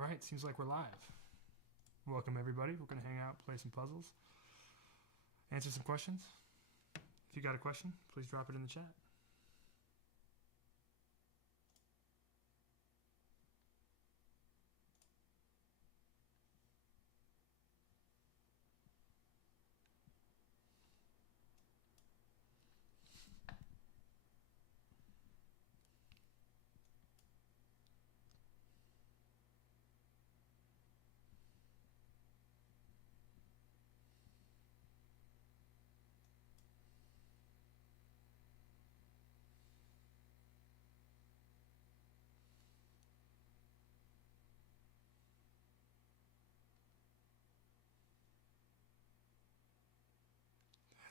Alright, seems like we're live. Welcome everybody. We're going to hang out, play some puzzles, answer some questions. If you got a question, please drop it in the chat.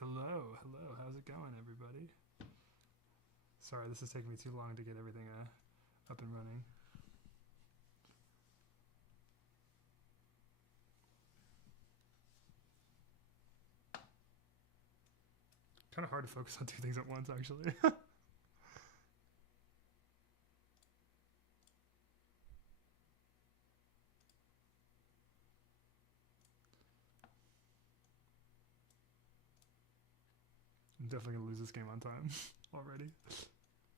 Hello, hello. How's it going, everybody? Sorry, this is taking me too long to get everything up and running. Kind of hard to focus on two things at once, actually. I'm definitely going to lose this game on time already.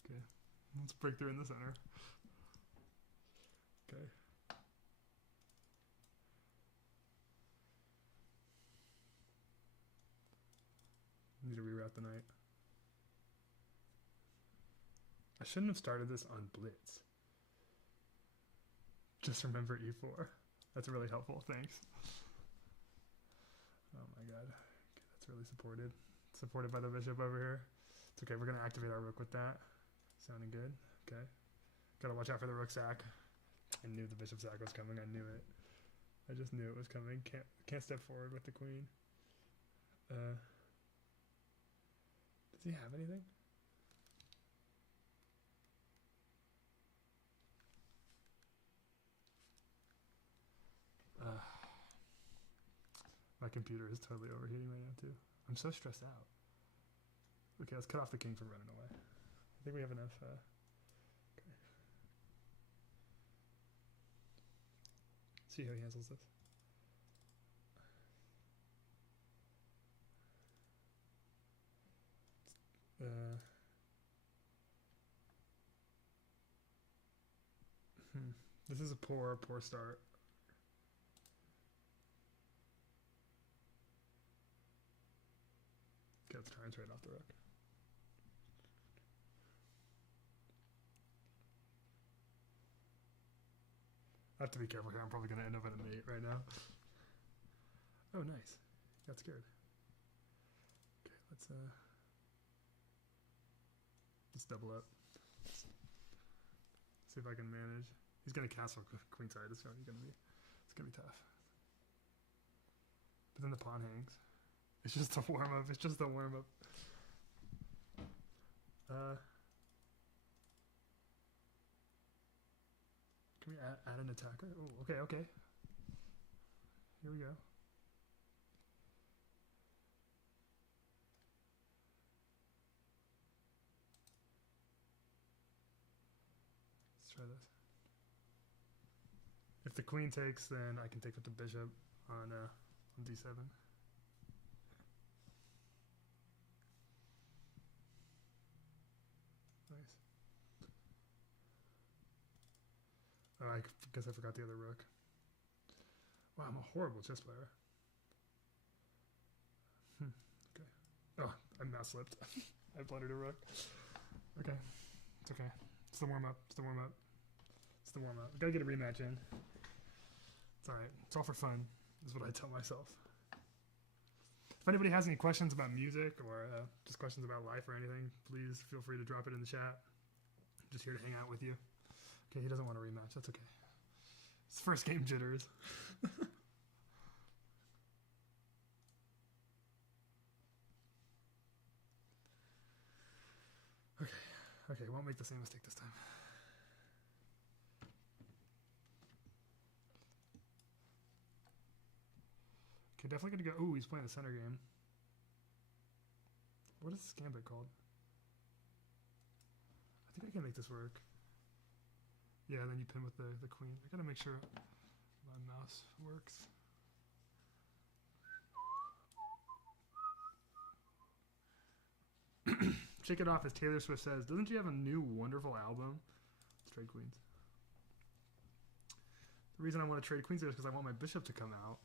Okay, let's break through in the center. Okay. Need to reroute the knight. I shouldn't have started this on blitz. Just remember e4. That's really helpful, thanks. Oh my god. Okay, that's really supported. Supported by the bishop over here. It's okay, we're going to activate our rook with that. Sounding good. Okay. Gotta watch out for the rook sack. I knew the bishop sack was coming. I knew it. I just knew it was coming. Can't step forward with the queen. Does he have anything? My computer is totally overheating right now too. I'm so stressed out. Okay, let's cut off the king from running away. I think we have enough. Okay. See how he handles this. This is a poor start. Okay, let's try and trade off the rook. I have to be careful here. I'm probably going to end up in a mate right now. Oh, nice. Got scared. Okay, let's double up. See if I can manage. He's going to castle queenside. It's going to be tough. But then the pawn hangs. It's just a warm up. It's just a warm up. Can we add an attacker? Oh, okay, okay. Here we go. Let's try this. If the queen takes, then I can take with the bishop on d7. Nice. Oh, I guess I forgot the other rook. Wow, I'm a horrible chess player. Okay. Oh, I mouse slipped. I blundered a rook. Okay. It's okay. It's the warm up. It's the warm up. It's the warm up. Gotta get a rematch in. It's alright. It's all for fun, is what I tell myself. If anybody has any questions about music or just questions about life or anything, please feel free to drop it in the chat. I'm just here to hang out with you. Okay, he doesn't want a rematch. That's okay. It's first game jitters. Okay, won't make the same mistake this time. Okay, definitely gonna go. Ooh, he's playing the center game. What is this gambit called? I think I can make this work. Yeah, and then you pin with the queen. I gotta make sure mouse works. Shake It Off, as Taylor Swift says. Doesn't she have a new wonderful album? Let's trade queens. The reason I want to trade queens is because I want my bishop to come out.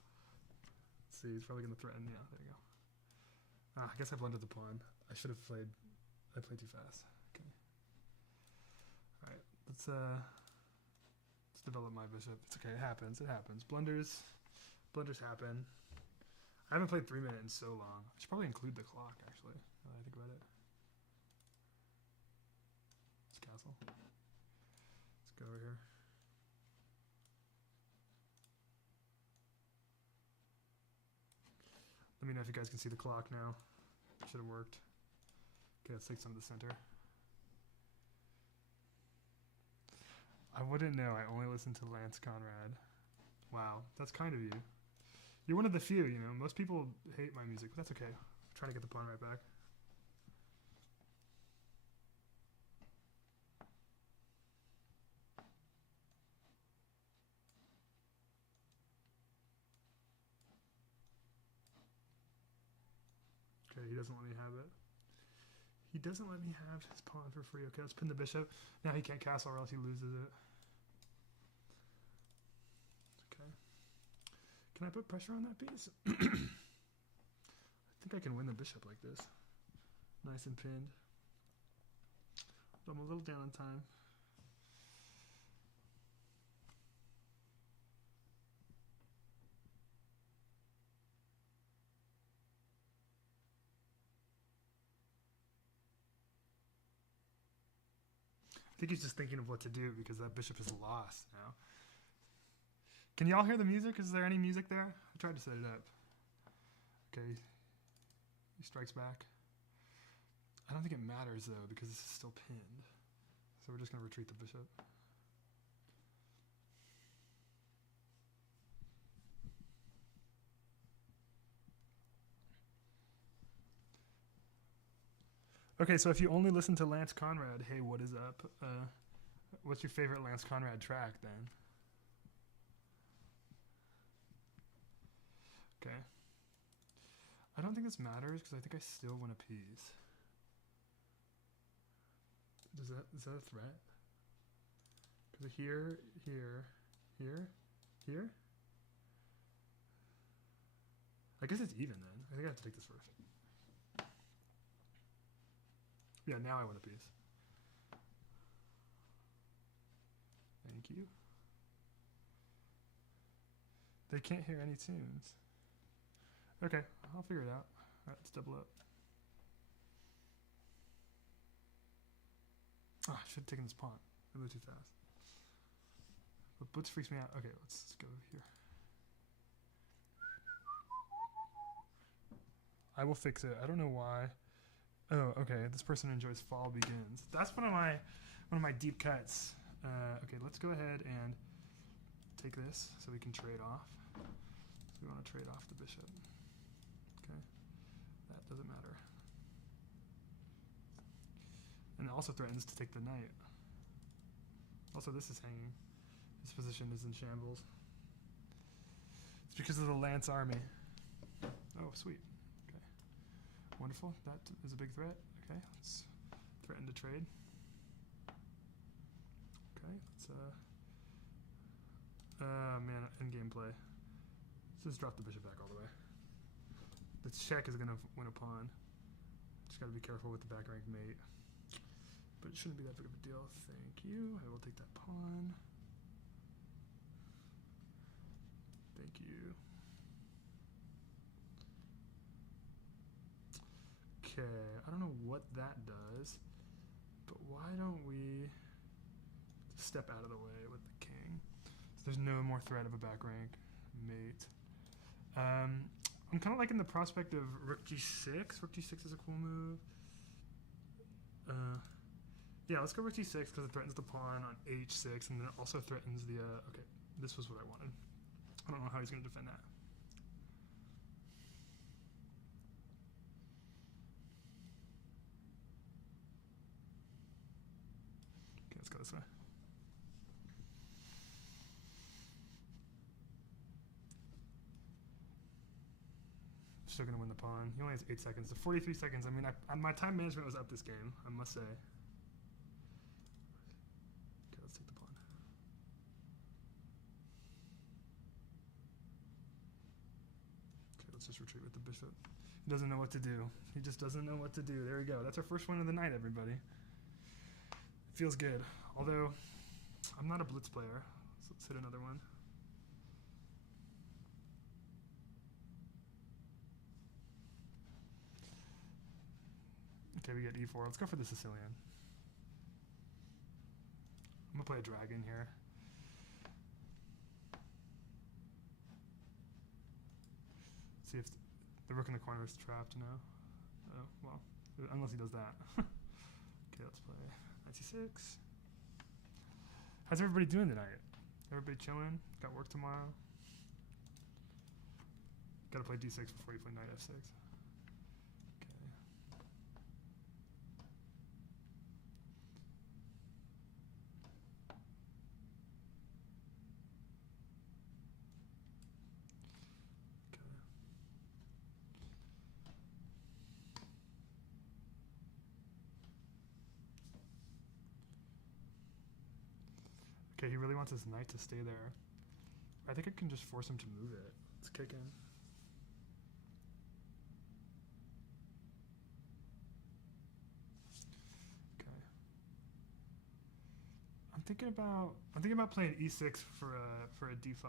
Let's see, he's probably going to threaten. Yeah, there you go. Ah, I guess I blundered the pawn. I should have played. I played too fast. Okay. All right. Let's develop my bishop. It's okay. It happens. It happens. Blunders happen. I haven't played 3 minutes in so long. I should probably include the clock, actually, now that I think about it. It's castle. Let's go over here. Let me know if you guys can see the clock now. Should have worked. Okay, let's take some to the center. I wouldn't know. I only listen to Lance Conrad. Wow, that's kind of you. You're one of the few, you know. Most people hate my music, but that's okay. I'm trying to get the pawn right back. Okay, he doesn't let me have it. He doesn't let me have his pawn for free. Okay, let's pin the bishop. Now he can't castle or else he loses it. Okay. Can I put pressure on that piece? I think I can win the bishop like this. Nice and pinned. But I'm a little down on time. I think he's just thinking of what to do because that bishop is lost now. Can y'all hear the music? Is there any music there? I tried to set it up. Okay. He strikes back. I don't think it matters though because this is still pinned. So we're just going to retreat the bishop. Okay, so if you only listen to Lance Conrad, hey, what is up? What's your favorite Lance Conrad track then? Okay. I don't think this matters because I think I still win a piece. Is that a threat? Because here, here, I guess it's even then. I think I have to take this first. Yeah, now I win a piece. Thank you. They can't hear any tunes. Okay, I'll figure it out. Alright, let's double up. Oh, I should have taken this pawn. I moved too fast. But blitz freaks me out. Okay, let's go here. I will fix it. I don't know why. Oh, okay. This person enjoys Fall Begins. That's one of my deep cuts. Okay, let's go ahead and take this so we can trade off. So we want to trade off the bishop. Okay, that doesn't matter. And it also threatens to take the knight. Also, this is hanging. This position is in shambles. It's because of the Lance army. Oh, sweet. Okay, wonderful. That is a big threat. Okay, let's threaten to trade. Okay, let's man, endgame play. Let's just drop the bishop back all the way. The check is gonna win a pawn. Just gotta be careful with the back rank mate. But it shouldn't be that big of a deal. Thank you. I will take that pawn. Thank you. Okay, I don't know what that does, but why don't we step out of the way with the king? So there's no more threat of a back rank mate. I'm kind of liking the prospect of rook g6. Rook g6 is a cool move. Yeah, let's go rook g6 because it threatens the pawn on h6, and then it also threatens the. Okay, this was what I wanted. I don't know how he's going to defend that. Okay, let's go this way. still gonna win the pawn. He only has 8 seconds. The 43 seconds. I mean, my time management was up this game, I must say. Okay, let's take the pawn. Okay, let's just retreat with the bishop. He doesn't know what to do. He just doesn't know what to do. There we go. That's our first win of the night, everybody. It feels good. Although, I'm not a blitz player. So let's hit another one. Okay, we get e4. Let's go for the Sicilian. I'm gonna play a dragon here. See if the rook in the corner is trapped now. Oh, well, unless he does that. Okay, let's play knight c6. How's everybody doing tonight? Everybody chilling? Got work tomorrow? Gotta play d6 before you play knight f6. Okay, he really wants his knight to stay there. I think I can just force him to move it. Let's kick in. Okay. I'm thinking about playing e6 for a d5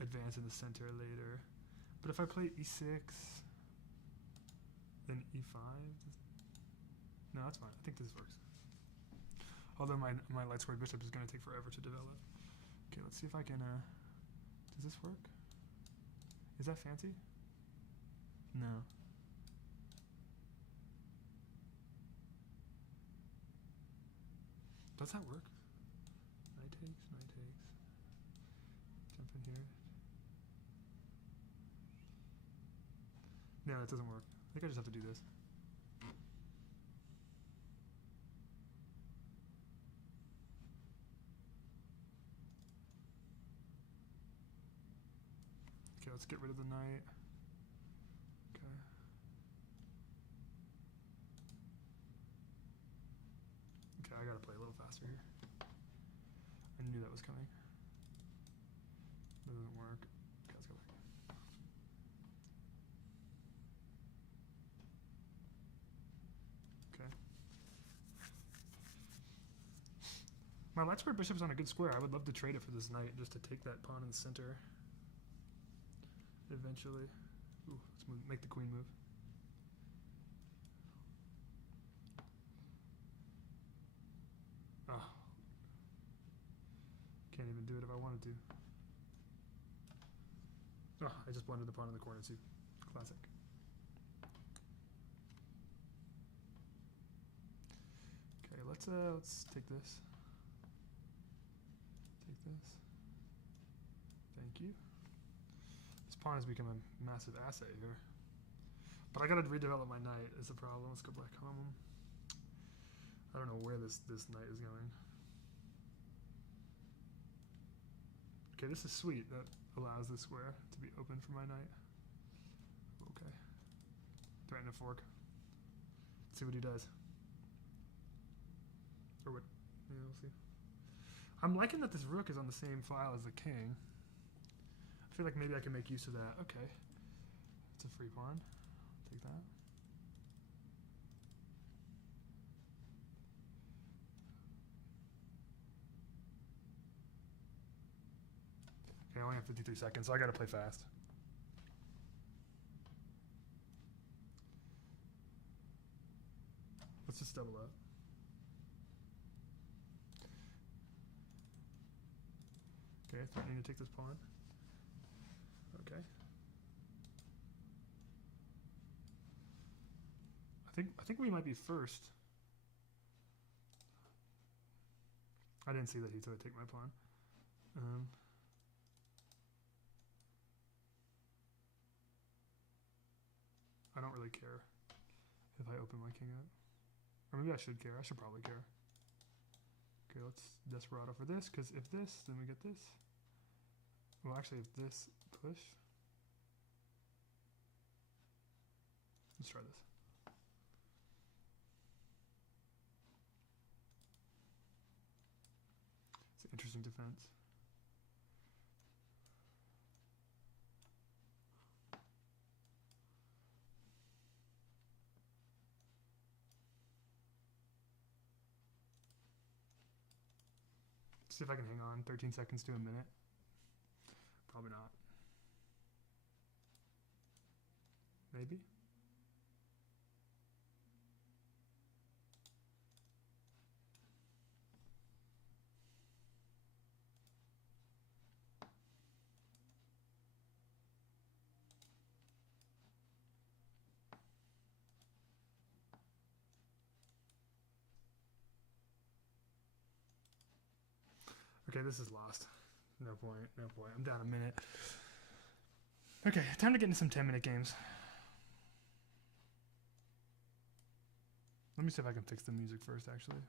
advance in the center later. But if I play e6, then e5. No, that's fine. I think this works. Although my light squared bishop is going to take forever to develop. Okay, let's see if I can, does this work? Is that fancy? No. Does that work? Knight takes, knight takes. Jump in here. No, that doesn't work. I think I just have to do this. Okay, let's get rid of the knight. Okay. Okay, I gotta play a little faster here. I knew that was coming. That doesn't work. Okay, let's go back. Okay. My light square bishop's on a good square. I would love to trade it for this knight just to take that pawn in the center. Eventually. Ooh, let's make the queen move. Oh. Can't even do it if I wanted to. Oh, I just blundered the pawn in the corner too. Classic. Okay, let's take this. Take this. Thank you. Pawn has become a massive asset here. But I gotta redevelop my knight is the problem. Let's go black home. I don't know where this knight is going. Okay, this is sweet. That allows this square to be open for my knight. Okay. Threaten a fork. Let's see what he does. Or what? Yeah, we'll see. I'm liking that this rook is on the same file as the king. I feel like maybe I can make use of that. Okay. It's a free pawn. Take that. Okay, I only have 53 seconds, so I gotta play fast. Let's just double up. Okay, threatening to take this pawn. Okay. I think we might be first. I didn't see that he's going to take my pawn. I don't really care if I open my king up. Or maybe I should care. I should probably care. Okay, let's desperado for this, because if this, then we get this. Well, actually, if this push. Let's try this. It's an interesting defense. See if I can hang on 13 seconds to a minute. Probably not. Maybe. Okay, this is lost. No point, no point. I'm down a minute. Okay, time to get into some 10-minute games. Let me see if I can fix the music first, actually.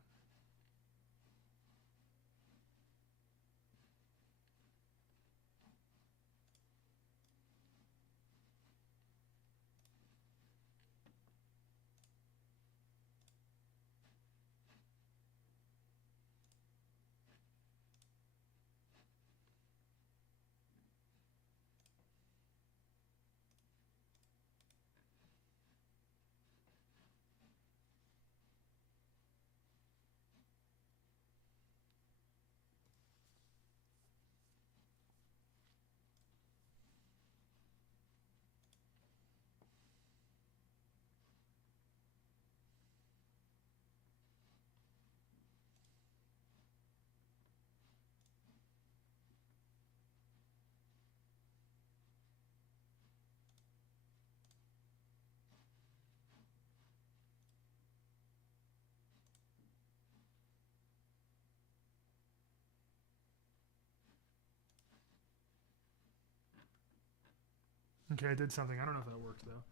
Okay, I did something. I don't know if that worked, though.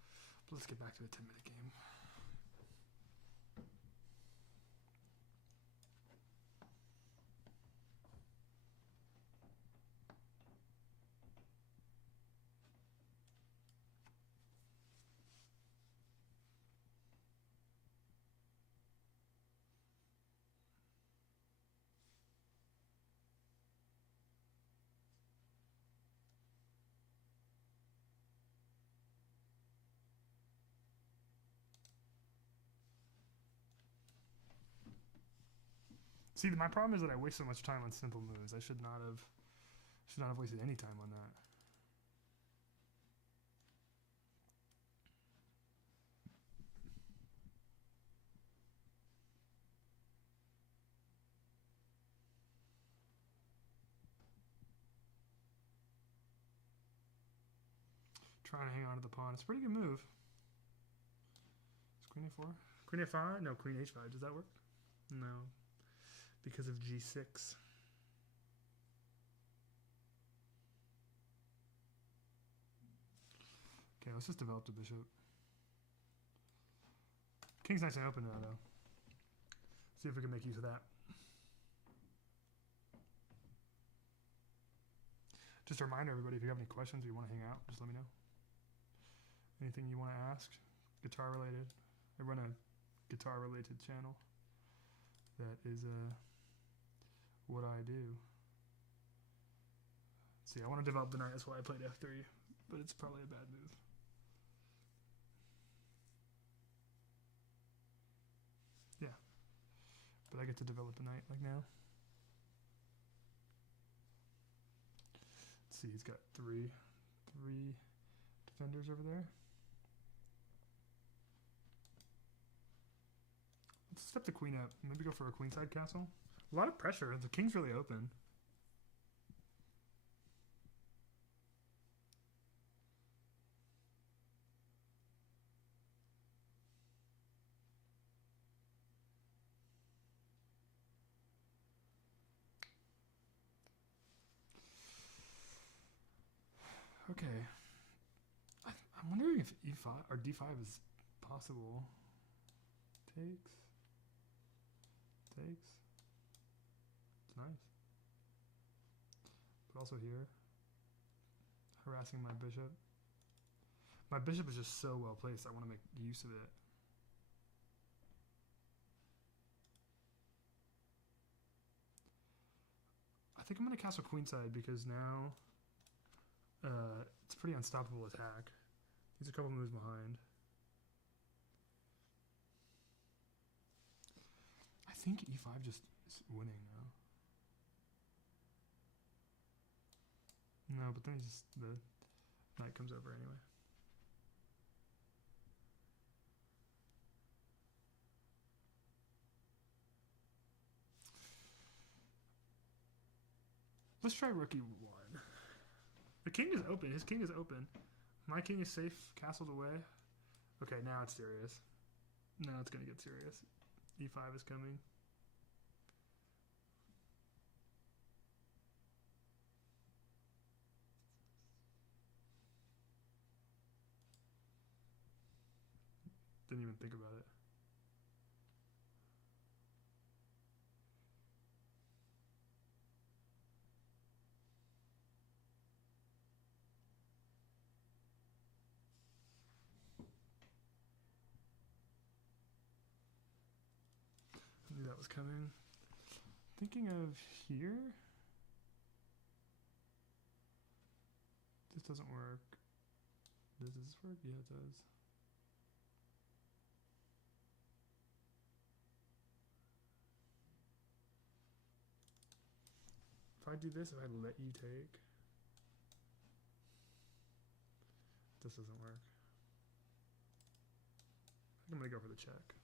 But let's get back to the 10-minute game. See, my problem is that I waste so much time on simple moves. I should not have wasted any time on that. Trying to hang on to the pawn. It's a pretty good move. Is queen a4? Queen a5? No, queen h5. Does that work? No. Because of g6. Okay, let's just develop the bishop. King's nice and open now, though. See if we can make use of that. Just a reminder, everybody, if you have any questions or you want to hang out, just let me know. Anything you want to ask, guitar related. I run a guitar related channel. That is what I do. See, I want to develop the knight, that's why I played f3, but it's probably a bad move. Yeah, but I get to develop the knight like now. Let's see, he's got three defenders over there. Let's step the queen up. Maybe go for a queenside castle. A lot of pressure. The king's really open. Okay. I'm wondering if e5 or d5 is possible. Takes. It's nice. But also here, harassing my bishop. My bishop is just so well placed. I want to make use of it. I think I'm going to castle queenside because now it's a pretty unstoppable attack. He's a couple moves behind. I think e5 just is winning now. No, but then the knight comes over anyway. Let's try rookie 1. The king is open. His king is open. My king is safe, castled away. Okay, now it's serious. Now it's going to get serious. e5 is coming. Didn't even think about it. I knew that was coming. Thinking of here. This doesn't work. Does this work? Yeah, it does. If I do this, if I let you take, this doesn't work. I think I'm gonna go for the check.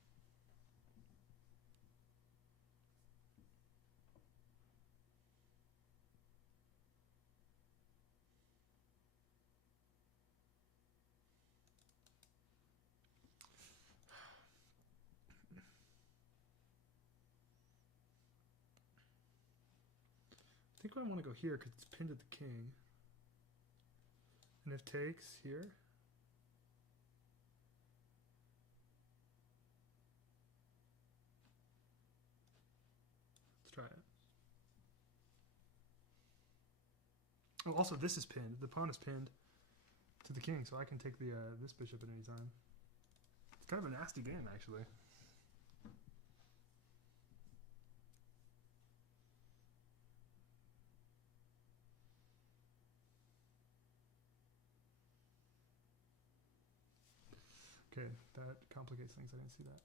I think I want to go here because it's pinned at the king. And if takes here. Let's try it. Oh, also this is pinned. The pawn is pinned to the king, so I can take the this bishop at any time. It's kind of a nasty game, actually. Okay, that complicates things. I didn't see that.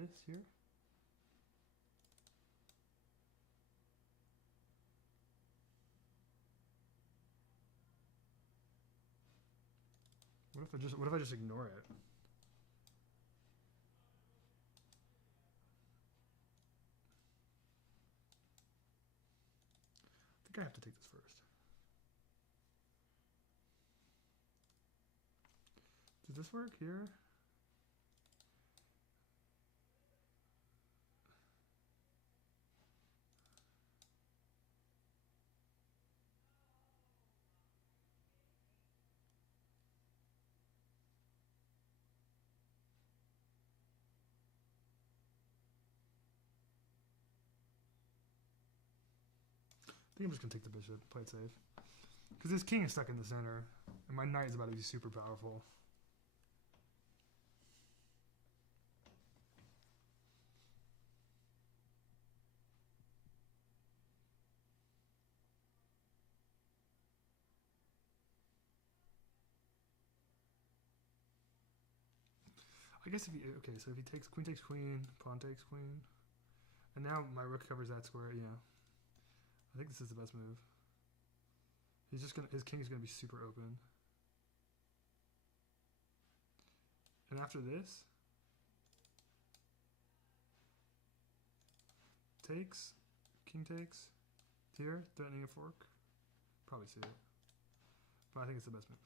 This here. What if I just ignore it? I think I have to take this first. Does this work here? I think I'm just going to take the bishop, play it safe. Because this king is stuck in the center, and my knight is about to be super powerful. I guess if he, okay, so if he takes queen, pawn takes queen, and now my rook covers that square, you know. I think this is the best move. He's just gonna, his king's gonna be super open. And after this, takes, king takes, here, threatening a fork. Probably see it. But I think it's the best move.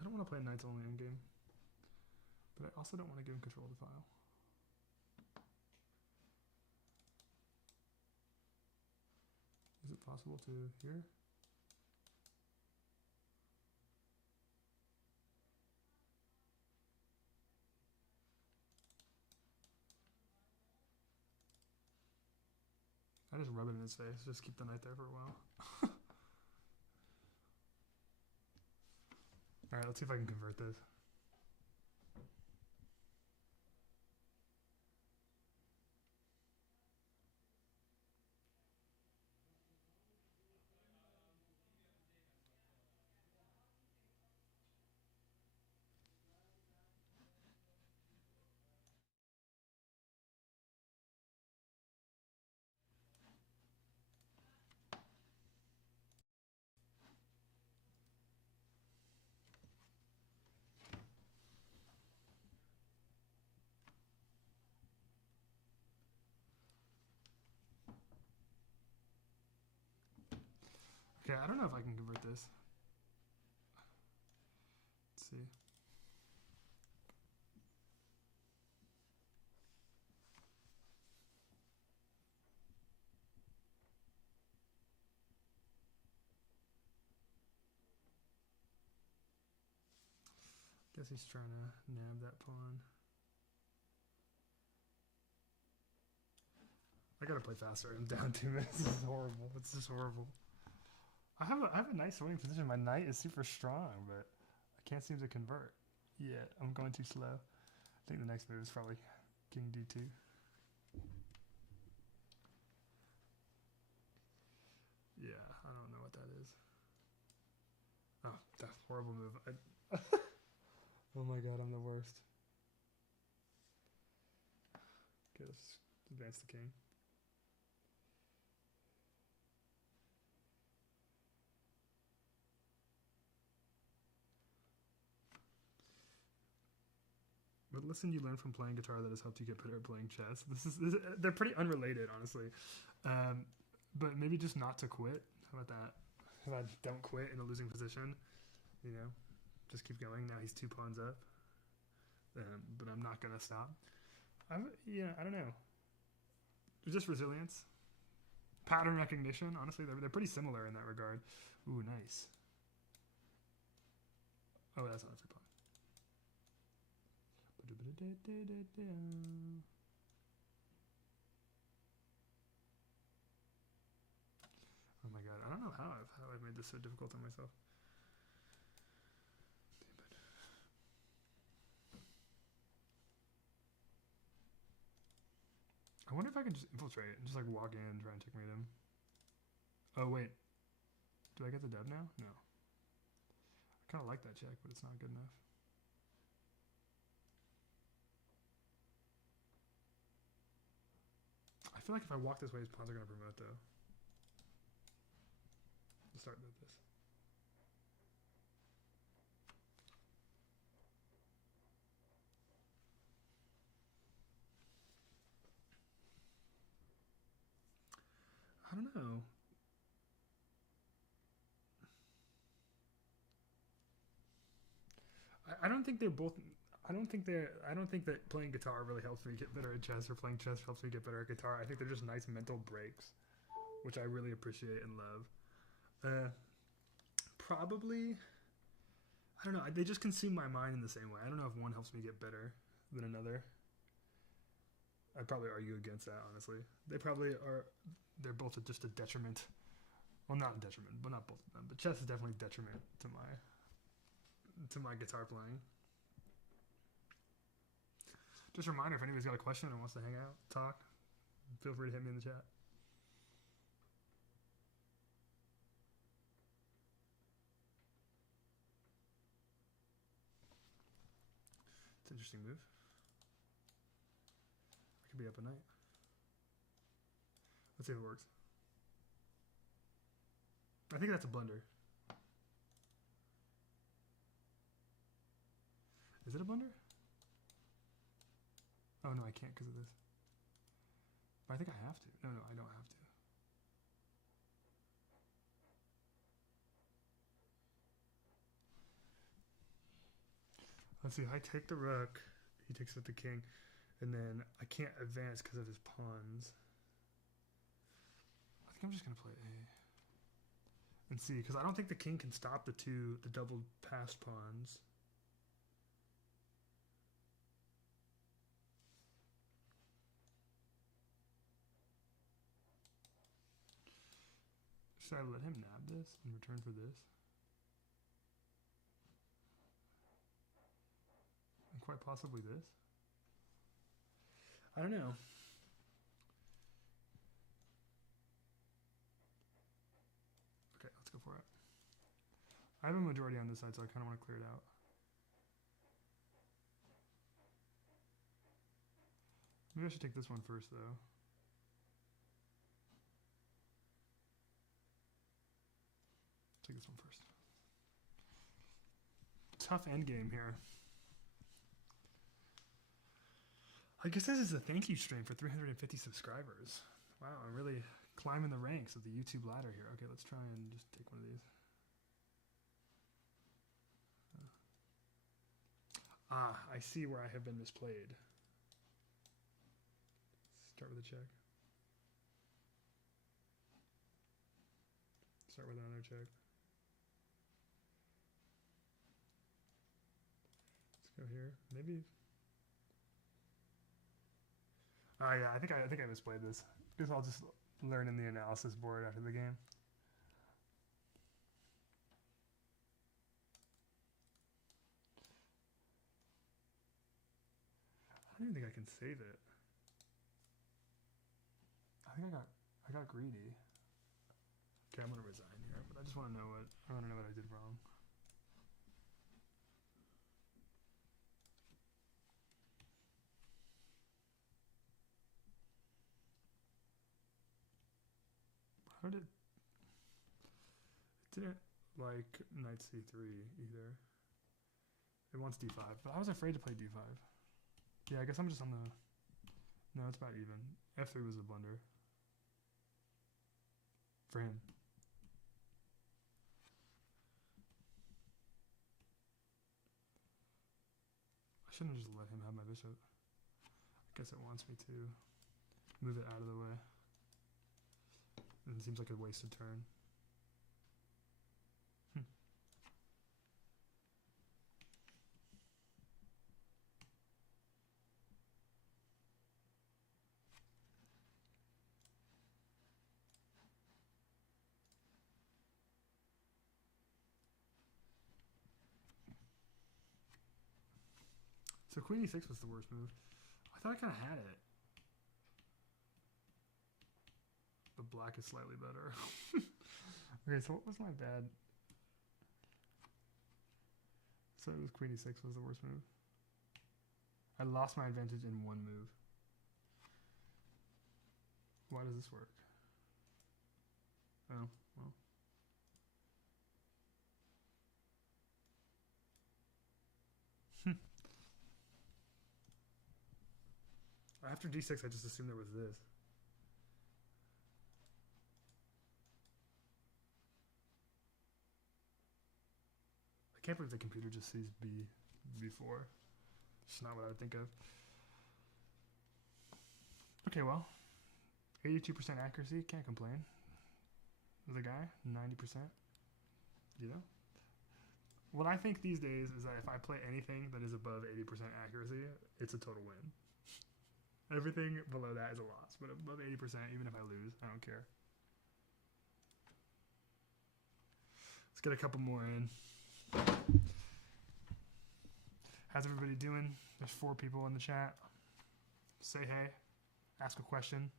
I don't want to play knights only in game, but I also don't want to give him control of the file. possible to here? I just rub it in his face. Just keep the knight there for a while. Alright, let's see if I can convert this. Okay, I don't know if I can convert this. Let's see. Guess he's trying to nab that pawn. I gotta play faster. I'm down 2 minutes. This is horrible. It's just horrible. I have a nice winning position. My knight is super strong, but I can't seem to convert. Yeah, I'm going too slow. I think the next move is probably king d2. Yeah, I don't know what that is. Oh, that horrible move. Oh my god, I'm the worst. Okay, let's advance the king. What lesson you learned from playing guitar that has helped you get better at playing chess? They're pretty unrelated, honestly. But maybe just not to quit. How about that? If I don't quit in a losing position, you know, just keep going. Now he's 2 pawns up, but I'm not gonna stop. I don't know. Just resilience, pattern recognition. Honestly, they're pretty similar in that regard. Ooh, nice. Oh, that's not a free pawn. Oh my god, I don't know how I've made this so difficult on myself. I wonder if I can just infiltrate and just like walk in and try and checkmate him. Oh wait, do I get the dub now? No. I kind of like that check, but it's not good enough. I feel like if I walk this way, his pawns are going to promote though. Let's start with this. I don't know. I don't think they're both. I don't think that playing guitar really helps me get better at chess, or playing chess helps me get better at guitar. I think they're just nice mental breaks, which I really appreciate and love. Probably. I don't know. They just consume my mind in the same way. I don't know if one helps me get better than another. I'd probably argue against that, honestly. They probably are. They're both just a detriment. Well, not a detriment, but not both of them. But chess is definitely a detriment to my guitar playing. Just a reminder, if anybody's got a question and wants to hang out, talk, feel free to hit me in the chat. It's an interesting move. I could be up at night. Let's see if it works. I think that's a blunder. Is it a blunder? Oh no, I can't because of this. But I think I have to. No, I don't have to. Let's see, if I take the rook, he takes with the king, and then I can't advance because of his pawns. I think I'm just going to play A. and see, because I don't think the king can stop the double passed pawns. Should I let him nab this in return for this? And quite possibly this? I don't know. Okay, let's go for it. I have a majority on this side, so I kind of want to clear it out. Maybe I should take this one first, though. Take this one first. Tough endgame here. I guess this is a thank you stream for 350 subscribers. Wow, I'm really climbing the ranks of the YouTube ladder here. Okay, let's try and just take one of these. I see where I have been misplayed. Start with a check. Start with another check. Let's go here. Maybe. Oh yeah, I think I misplayed this. Because I'll just learn in the analysis board after the game. I don't even think I can save it. I think I got greedy. Okay, I'm gonna resign here, but I just want to know what I did wrong. How did it didn't like knight c3 either. It wants d5, but I was afraid to play d5. Yeah, I guess I'm just on the. No, it's about even. F3 was a blunder for him. I shouldn't have just let him have my bishop. I guess it wants me to move it out of the way. And it seems like a wasted turn. So queen e6 was the worst move. I thought I kind of had it. But black is slightly better. Okay, so what was my bad? So it was queen e6 was the worst move. I lost my advantage in one move. Why does this work? Oh, well. After d6, I just assumed there was this. I can't believe the computer just sees b4. It's not what I would think of. Okay, well, 82% accuracy, can't complain. The guy, 90%. You know? What I think these days is that if I play anything that is above 80% accuracy, it's a total win. Everything below that is a loss, but above 80%, even if I lose, I don't care. Let's get a couple more in. How's everybody doing? There's 4 people in the chat. Say hey. Ask a question.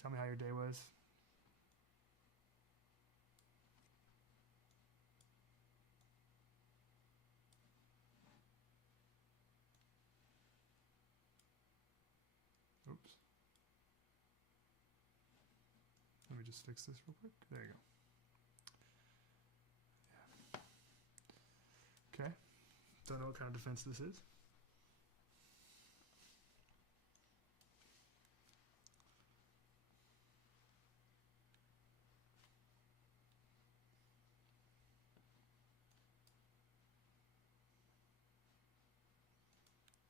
Tell me how your day was. Oops. Let me just fix this real quick. There you go. Yeah. Okay. Don't know what kind of defense this is.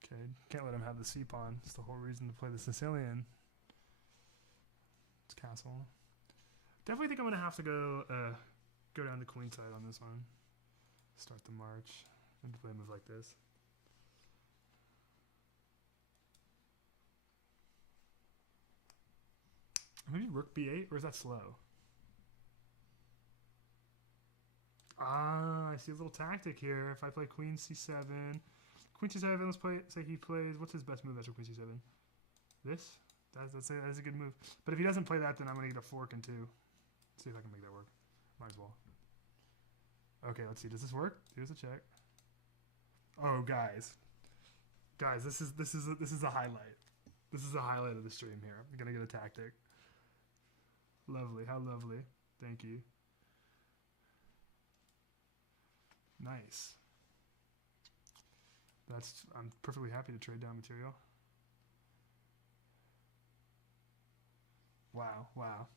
Okay, can't let him have the c-pawn. It's the whole reason to play the Sicilian. It's castle. Definitely think I'm going to have to go go down to queenside on this one. Start the march. And play a move like this. Maybe rook b8, or is that slow? Ah, I see a little tactic here. If I play queen c7, queen c7, let's play, say he plays, what's his best move after queen c7? This? That's a good move. But if he doesn't play that, then I'm going to get a fork in two. See if I can make that work. Might as well. Okay, let's see. Does this work? Here's a check. Oh, guys, this is a highlight. This is a highlight of the stream here. I'm gonna get a tactic. Lovely, how lovely. Thank you. Nice. I'm perfectly happy to trade down material. Wow, wow.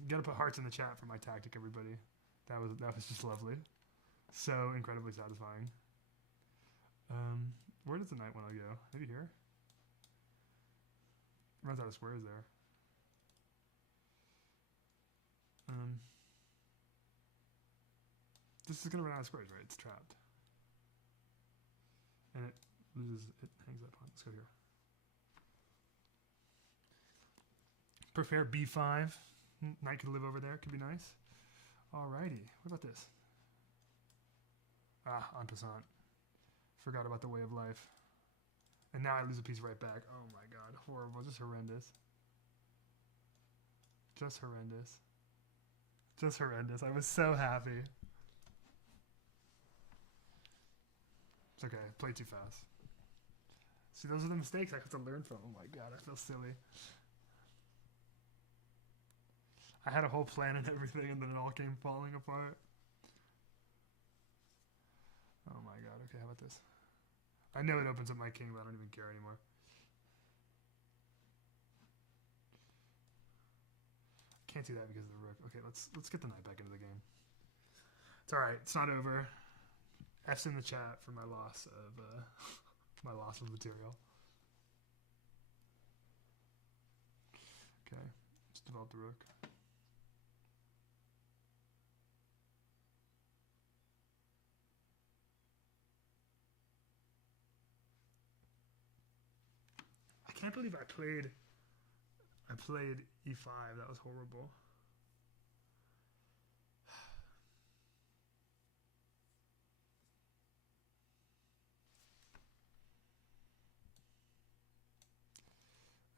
You gotta put hearts in the chat for my tactic, everybody. That was just lovely. So incredibly satisfying. Where does the knight want to go? Maybe here? Runs out of squares there. This is going to run out of squares, right? It's trapped. And it hangs that pawn. Let's go here. Prefer b5. Knight could live over there. Could be nice. Alrighty. What about this? Ah, en passant. Forgot about the way of life. And now I lose a piece right back. Oh my god. Horrible. Just horrendous. Just horrendous. Just horrendous. I was so happy. It's okay. I played too fast. See, those are the mistakes I have to learn from. Oh my god. I feel silly. I had a whole plan and everything, and then it all came falling apart. Oh my god, okay, how about this? I know it opens up my king, but I don't even care anymore. Can't do that because of the rook. Okay, let's get the knight back into the game. It's alright, it's not over. F's in the chat for my loss of material. Okay, let's develop the rook. I can't believe I played e5. That was horrible.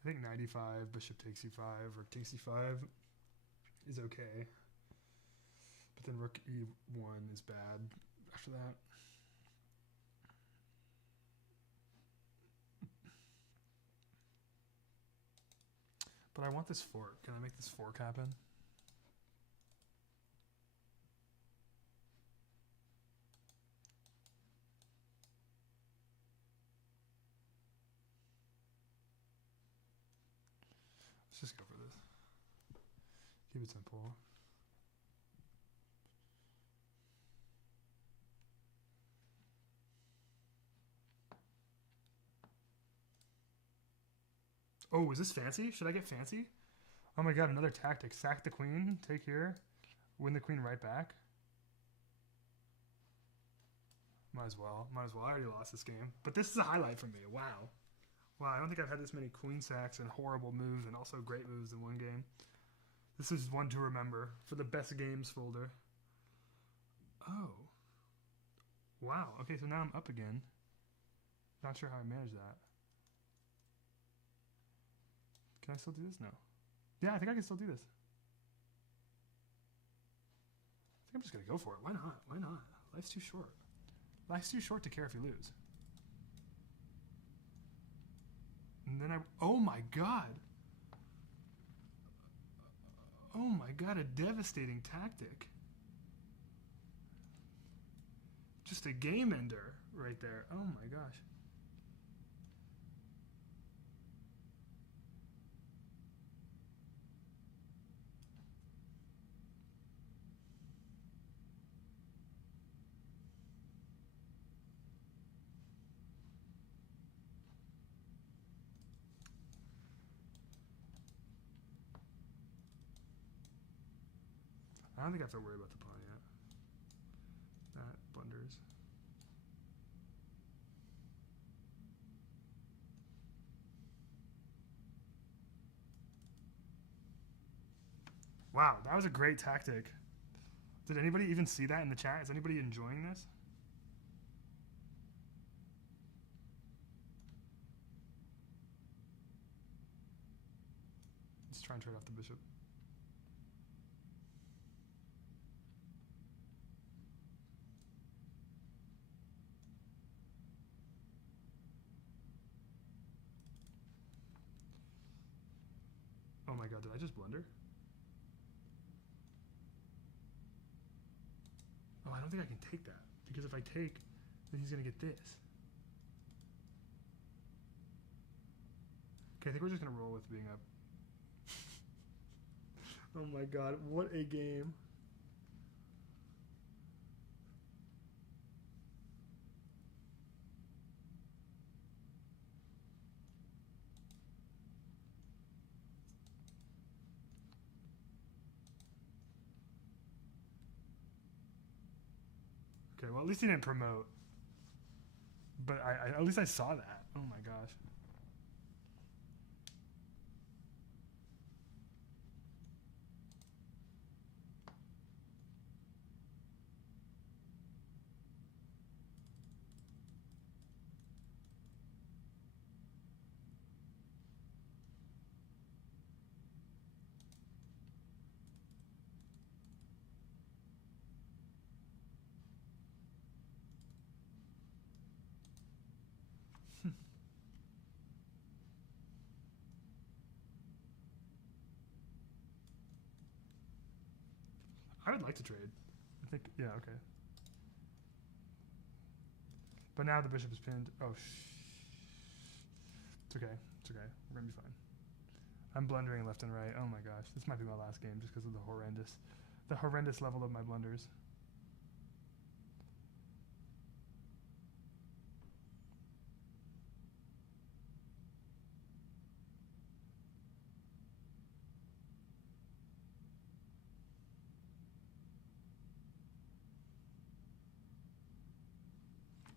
I think knight e5, bishop takes e5, rook takes e5 is okay. But then rook e1 is bad after that. But I want this fork. Can I make this fork happen? Let's just go for this. Keep it simple. Oh, is this fancy? Should I get fancy? Oh my god, another tactic. Sack the queen, take here, win the queen right back. Might as well. I already lost this game. But this is a highlight for me. Wow. Wow, I don't think I've had this many queen sacks and horrible moves and also great moves in one game. This is one to remember for the best games folder. Oh. Wow. Okay, so now I'm up again. Not sure how I managed that. Can I still do this? No. Yeah, I think I can still do this. I think I'm just going to go for it. Why not? Why not? Life's too short. Life's too short to care if you lose. And then oh my god. Oh my god, a devastating tactic. Just a game ender right there. Oh my gosh. I don't think I have to worry about the pawn yet. That blunders. Wow, that was a great tactic. Did anybody even see that in the chat? Is anybody enjoying this? Let's try and trade off the bishop. Oh my god, did I just blunder? Oh, I don't think I can take that. Because if I take, then he's going to get this. Okay, I think we're just going to roll with being up. Oh my god, what a game. Okay, well, at least he didn't promote. But at least I saw that. Oh my gosh. I would like to trade. I think, yeah, okay. But now the bishop is pinned. Oh, it's okay. It's okay. We're going to be fine. I'm blundering left and right. Oh my gosh. This might be my last game just because of the horrendous level of my blunders.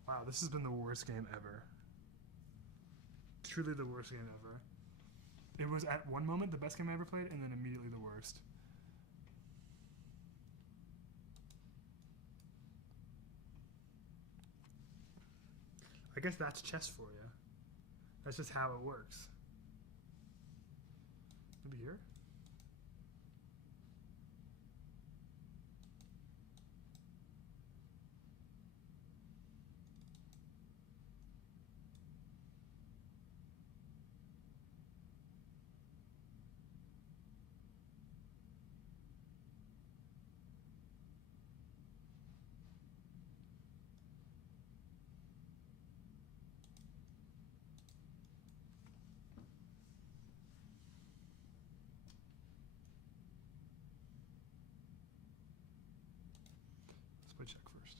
Wow, this has been the worst game ever. Truly the worst game ever. It was at one moment the best game I ever played, and then immediately the worst. I guess that's chess for you. That's just how it works. Maybe here? Let's play check first.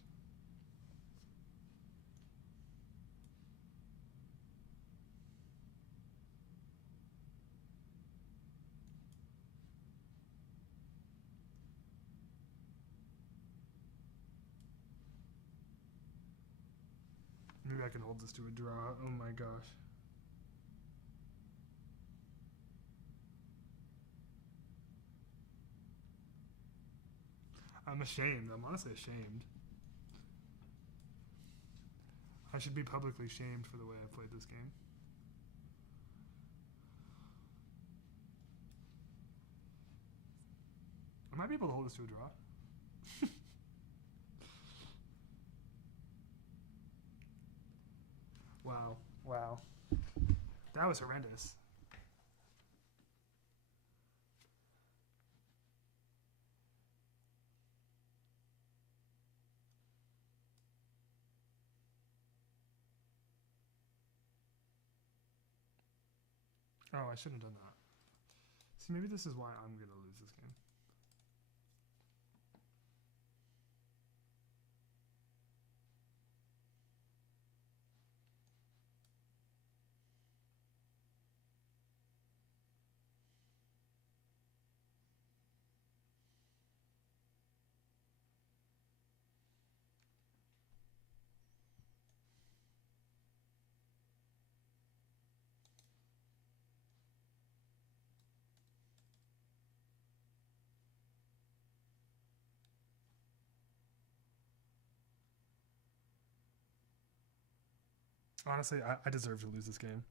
Maybe I can hold this to a draw. Oh my gosh. I'm ashamed. I'm honestly ashamed. I should be publicly shamed for the way I played this game. I might be able to hold this to a draw. Wow. Wow. That was horrendous. Oh, I shouldn't have done that. See, maybe this is why I'm going to lose this game. Honestly, I deserve to lose this game.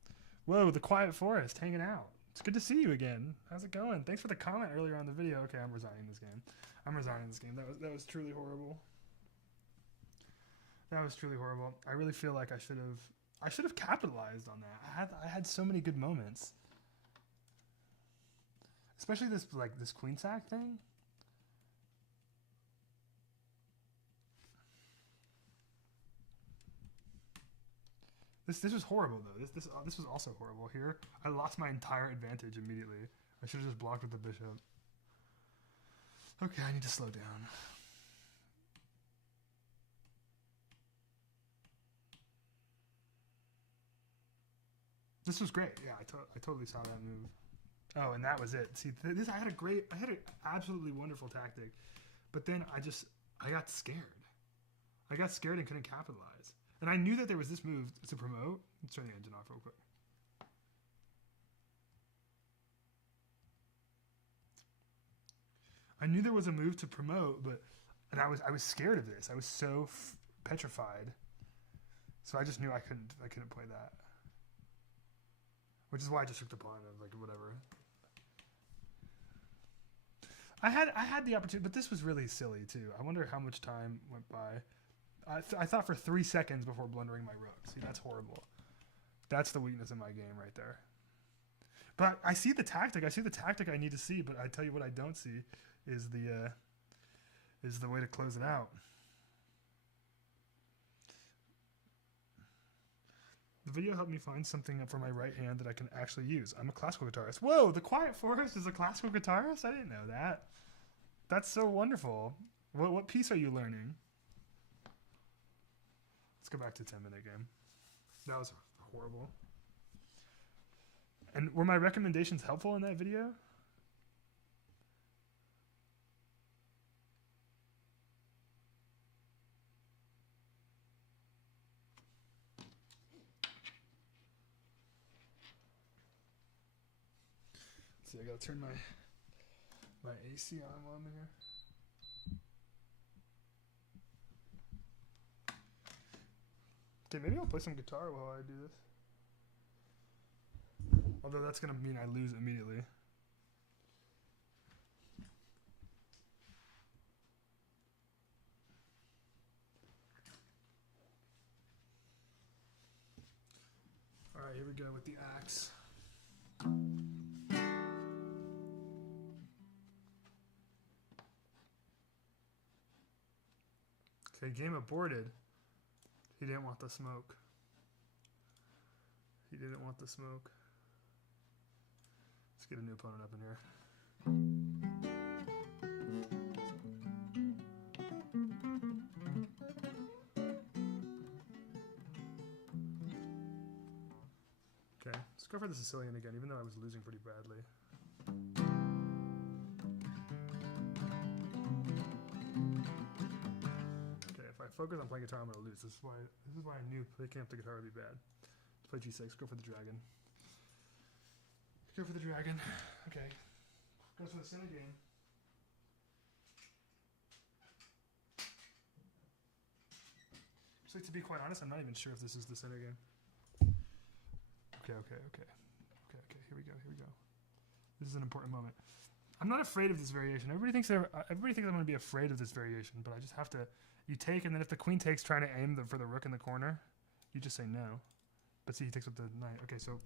Whoa, the Quiet Forest hanging out. It's good to see you again. How's it going? Thanks for the comment earlier on the video. Okay, I'm resigning this game. I'm resigning this game. That was truly horrible. That was truly horrible. I really feel like I should have capitalized on that. I had so many good moments. Especially this queen sack thing. This was horrible though. This was also horrible. Here, I lost my entire advantage immediately. I should have just blocked with the bishop. Okay, I need to slow down. This was great. Yeah, I totally saw that move. Oh, and that was it. See, I had an absolutely wonderful tactic, but then I got scared. I got scared and couldn't capitalize. And I knew that there was this move to promote. Let's turn the engine off real quick. I knew there was a move to promote, and I was scared of this. I was so petrified. So I just knew I couldn't play that. Which is why I just took the pawn and like whatever. I had the opportunity, but this was really silly too. I wonder how much time went by. I thought for 3 seconds before blundering my rook. See, that's horrible. That's the weakness in my game right there. But I see the tactic. I see the tactic I need to see. But I tell you what I don't see is the way to close it out. The video helped me find something for my right hand that I can actually use. I'm a classical guitarist. Whoa, the Quiet Forest is a classical guitarist? I didn't know that. That's so wonderful. What piece are you learning? Let's go back to 10-minute game. That was horrible. And were my recommendations helpful in that video? Let's see, I gotta turn my AC on while I'm in here. Okay, maybe I'll play some guitar while I do this. Although that's going to mean I lose immediately. Alright, here we go with the axe. Okay, game aborted. He didn't want the smoke. He didn't want the smoke. Let's get a new opponent up in here. Okay, let's go for the Sicilian again, even though I was losing pretty badly. Focus on playing guitar, I'm gonna lose. This is why I knew picking up the guitar would be bad. Let's play G6. Go for the dragon. Go for the dragon. Okay. Goes for the center game. So to be quite honest, I'm not even sure if this is the center game. Okay. Here we go. This is an important moment. I'm not afraid of this variation. Everybody thinks I'm going to be afraid of this variation, but I just have to. You take, and then if the queen takes trying to aim for the rook in the corner, you just say no. But see, he takes with the knight. Okay, so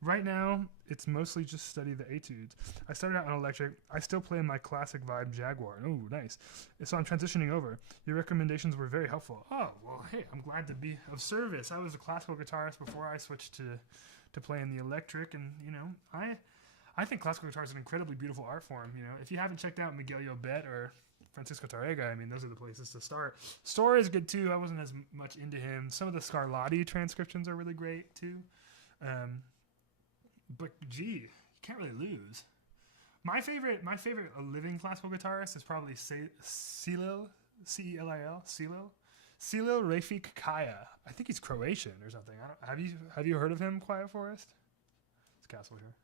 right now, it's mostly just study the etudes. I started out on electric. I still play my classic vibe Jaguar. Oh, nice. So I'm transitioning over. Your recommendations were very helpful. Oh, well, hey, I'm glad to be of service. I was a classical guitarist before I switched to playing the electric, and, you know, I think classical guitar is an incredibly beautiful art form. You know, if you haven't checked out Miguel Llobet or Francisco Tarrega, I mean, those are the places to start. Storr is good too. I wasn't as much into him. Some of the Scarlatti transcriptions are really great too. But gee, you can't really lose. My favorite living classical guitarist is probably Celil, C-E-L-I-L, Celil Refik Kaya. I think he's Croatian or something. Have you heard of him, Quiet Forest? It's Castle here.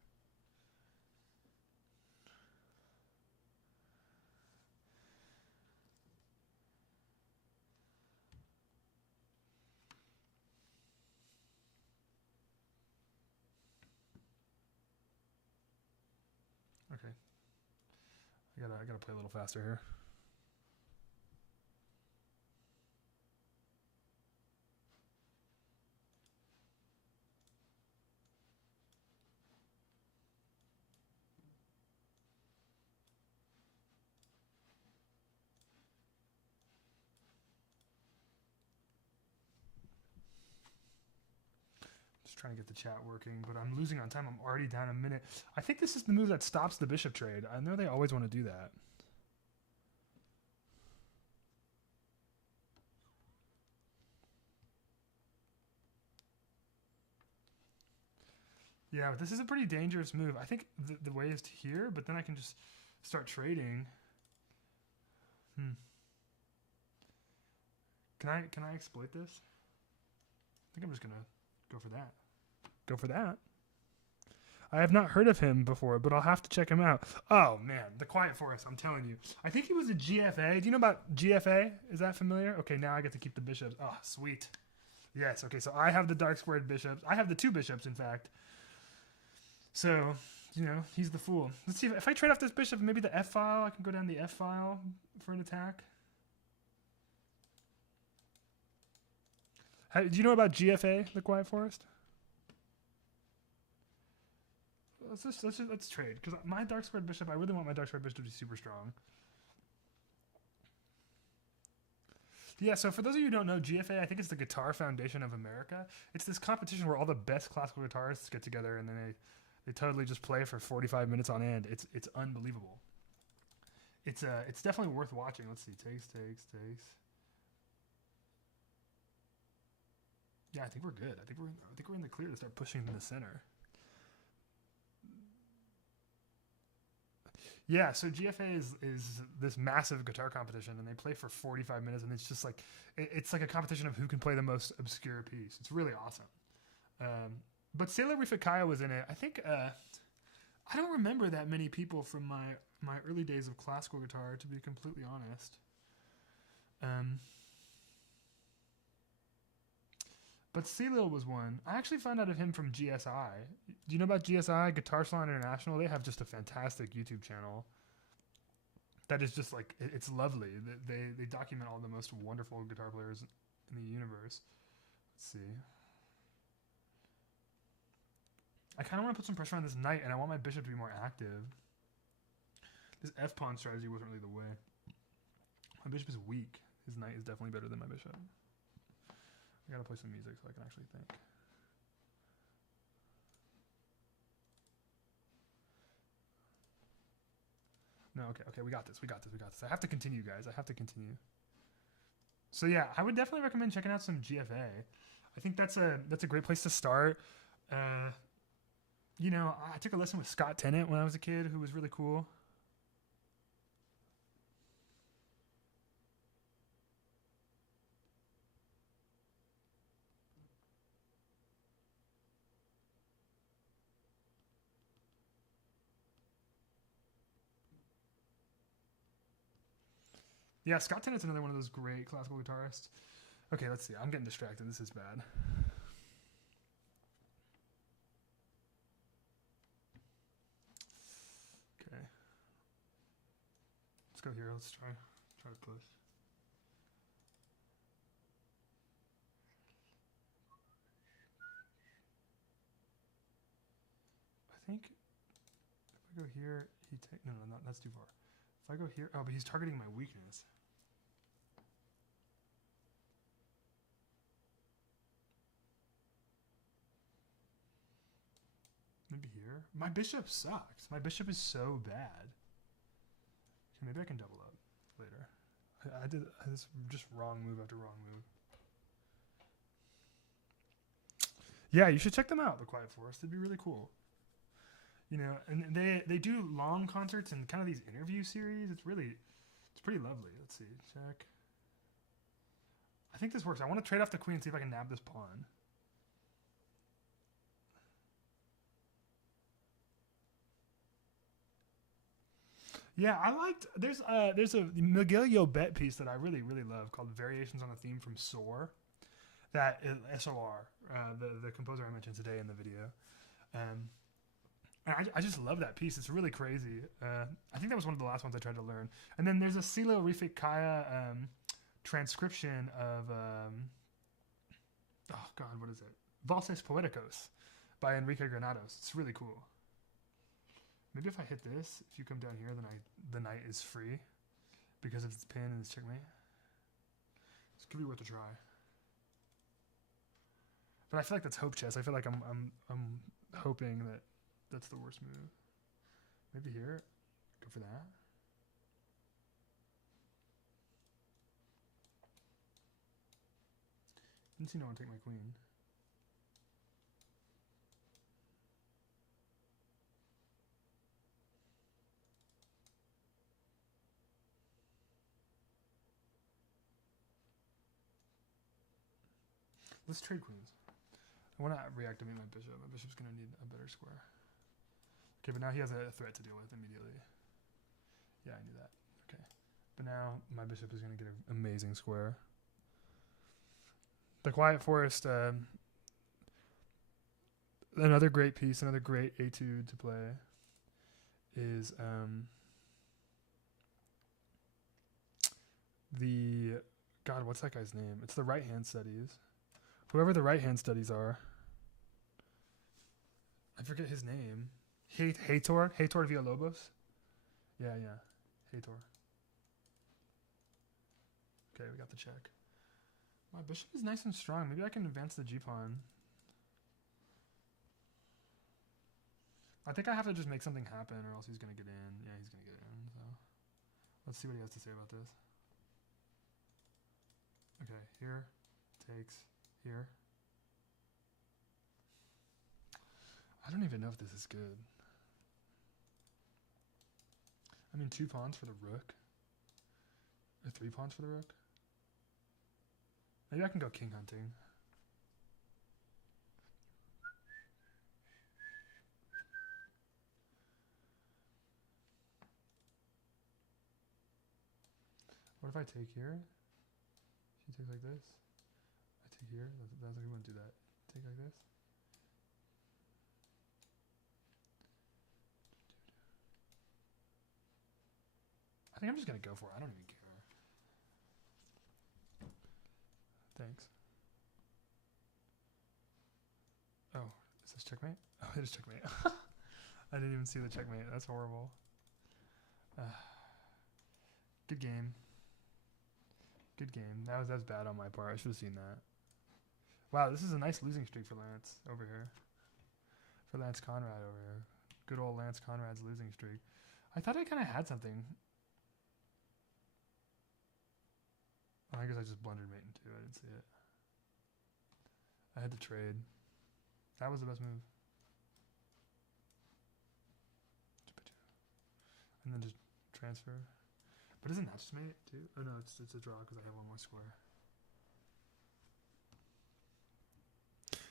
Okay. I gotta play a little faster here. Just trying to get the chat working, but I'm losing on time. I'm already down a minute. I think this is the move that stops the bishop trade. I know they always want to do that. Yeah, but this is a pretty dangerous move. I think the way is to here, but then I can just start trading. Can I exploit this? I think I'm just gonna go for that. Go for that. I have not heard of him before, but I'll have to check him out. Oh man, the Quiet Forest. I'm telling you. I think he was a GFA. Do you know about GFA? Is that familiar? Okay, now I get to keep the bishops. Oh, sweet. Yes. Okay, so I have the dark squared bishops. I have the 2 bishops, in fact. So, you know, he's the fool. Let's see if I trade off this bishop, maybe the F file. I can go down the F file for an attack. Do you know about GFA, the Quiet Forest? Let's trade, because my dark squared bishop, I really want my dark squared bishop to be super strong. Yeah, so for those of you who don't know, GFA, I think it's the Guitar Foundation of America. It's this competition where all the best classical guitarists get together and then they totally just play for 45 minutes on end. It's unbelievable. It's definitely worth watching. Let's see, takes. Yeah, I think we're good. I think we're in the clear to start pushing to the center. Yeah, so GFA is this massive guitar competition, and they play for 45 minutes, and it's just like it's like a competition of who can play the most obscure piece. It's really awesome. But Sailor Rifikaya was in it. I think I don't remember that many people from my early days of classical guitar, to be completely honest. But Celil was one. I actually found out of him from GSI. Do you know about GSI, Guitar Salon International? They have just a fantastic YouTube channel that is just like, it's lovely. They document all the most wonderful guitar players in the universe. Let's see. I kind of want to put some pressure on this knight, and I want my bishop to be more active. This F-pawn strategy wasn't really the way. My bishop is weak. His knight is definitely better than my bishop. I gotta play some music so I can actually think. No, okay, we got this. I have to continue, guys. I have to continue. So yeah, I would definitely recommend checking out some GFA. I think that's a great place to start. You know, I took a lesson with Scott Tennant when I was a kid, who was really cool. Yeah, Scott Tennant's another one of those great classical guitarists. Okay, let's see. I'm getting distracted. This is bad. Okay. Let's go here. Let's try to close. I think if I go here, no, that's too far. If I go here, oh, but he's targeting my weakness. Maybe here. My bishop sucks. My bishop is so bad. Okay, maybe I can double up later. I did this just wrong move after wrong move. Yeah, you should check them out, the Quiet Forest. It'd be really cool. You know, and they do long concerts and kind of these interview series. It's pretty lovely. Let's see. Check. I think this works. I want to trade off the queen and see if I can nab this pawn. Yeah, I liked. There's a Miguel Yobet piece that I really love called "Variations on a Theme from SOR." That is SOR, the composer I mentioned today in the video. And I just love that piece. It's really crazy. I think that was one of the last ones I tried to learn. And then there's a Silo Rifikaya transcription of oh god, what is it? Valses Poeticos by Enrique Granados. It's really cool. Maybe if I hit this, if you come down here, then the knight is free because of its pin and its checkmate. This could be worth a try. But I feel like that's hope chess. I feel like I'm hoping that that's the worst move. Maybe here, go for that. Didn't see no one take my queen. Let's trade queens. I want to reactivate my bishop. My bishop's going to need a better square. Okay, but now he has a threat to deal with immediately. Yeah, I knew that. Okay. But now my bishop is going to get an amazing square. The Quiet Forest, another great piece, another great etude to play is God, what's that guy's name? It's the Right Hand Studies. Whoever the Right Hand Studies are. I forget his name. Heitor Villalobos? Yeah. Heitor. Okay, we got the check. My bishop is nice and strong. Maybe I can advance the g-pawn. I think I have to just make something happen or else he's going to get in. Yeah, he's going to get in. So let's see what he has to say about this. Okay, here. Takes. Here. I don't even know if this is good. I mean, 2 pawns for the rook. Or 3 pawns for the rook. Maybe I can go king hunting. What if I take here? She takes like this. I take here. That's like we wouldn't do that. Take like this. I think I'm just gonna go for it. I don't even care. Thanks. Oh, is this checkmate? Oh, it is checkmate. I didn't even see the checkmate. That's horrible. Good game. Good game. That was bad on my part. I should have seen that. Wow, this is a nice losing streak for Lance over here. For Lance Conrad over here. Good old Lance Conrad's losing streak. I thought I kind of had something. Oh, I guess I just blundered mate into. I didn't see it. I had to trade. That was the best move. And then just transfer. But isn't that just mate too? Oh no, it's a draw because I have one more square.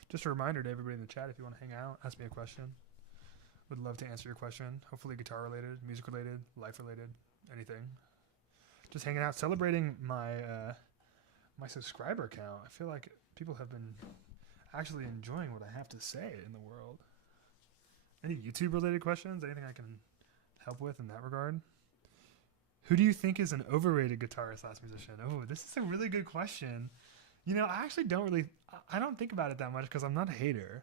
Just a reminder to everybody in the chat, if you want to hang out, ask me a question. Would love to answer your question. Hopefully guitar related, music related, life related, anything. Just hanging out, celebrating my my subscriber count. I feel like people have been actually enjoying what I have to say in the world. Any YouTube related questions? Anything I can help with in that regard? Who do you think is an overrated guitarist / musician? Oh, this is a really good question. You know, I actually I don't think about it that much because I'm not a hater.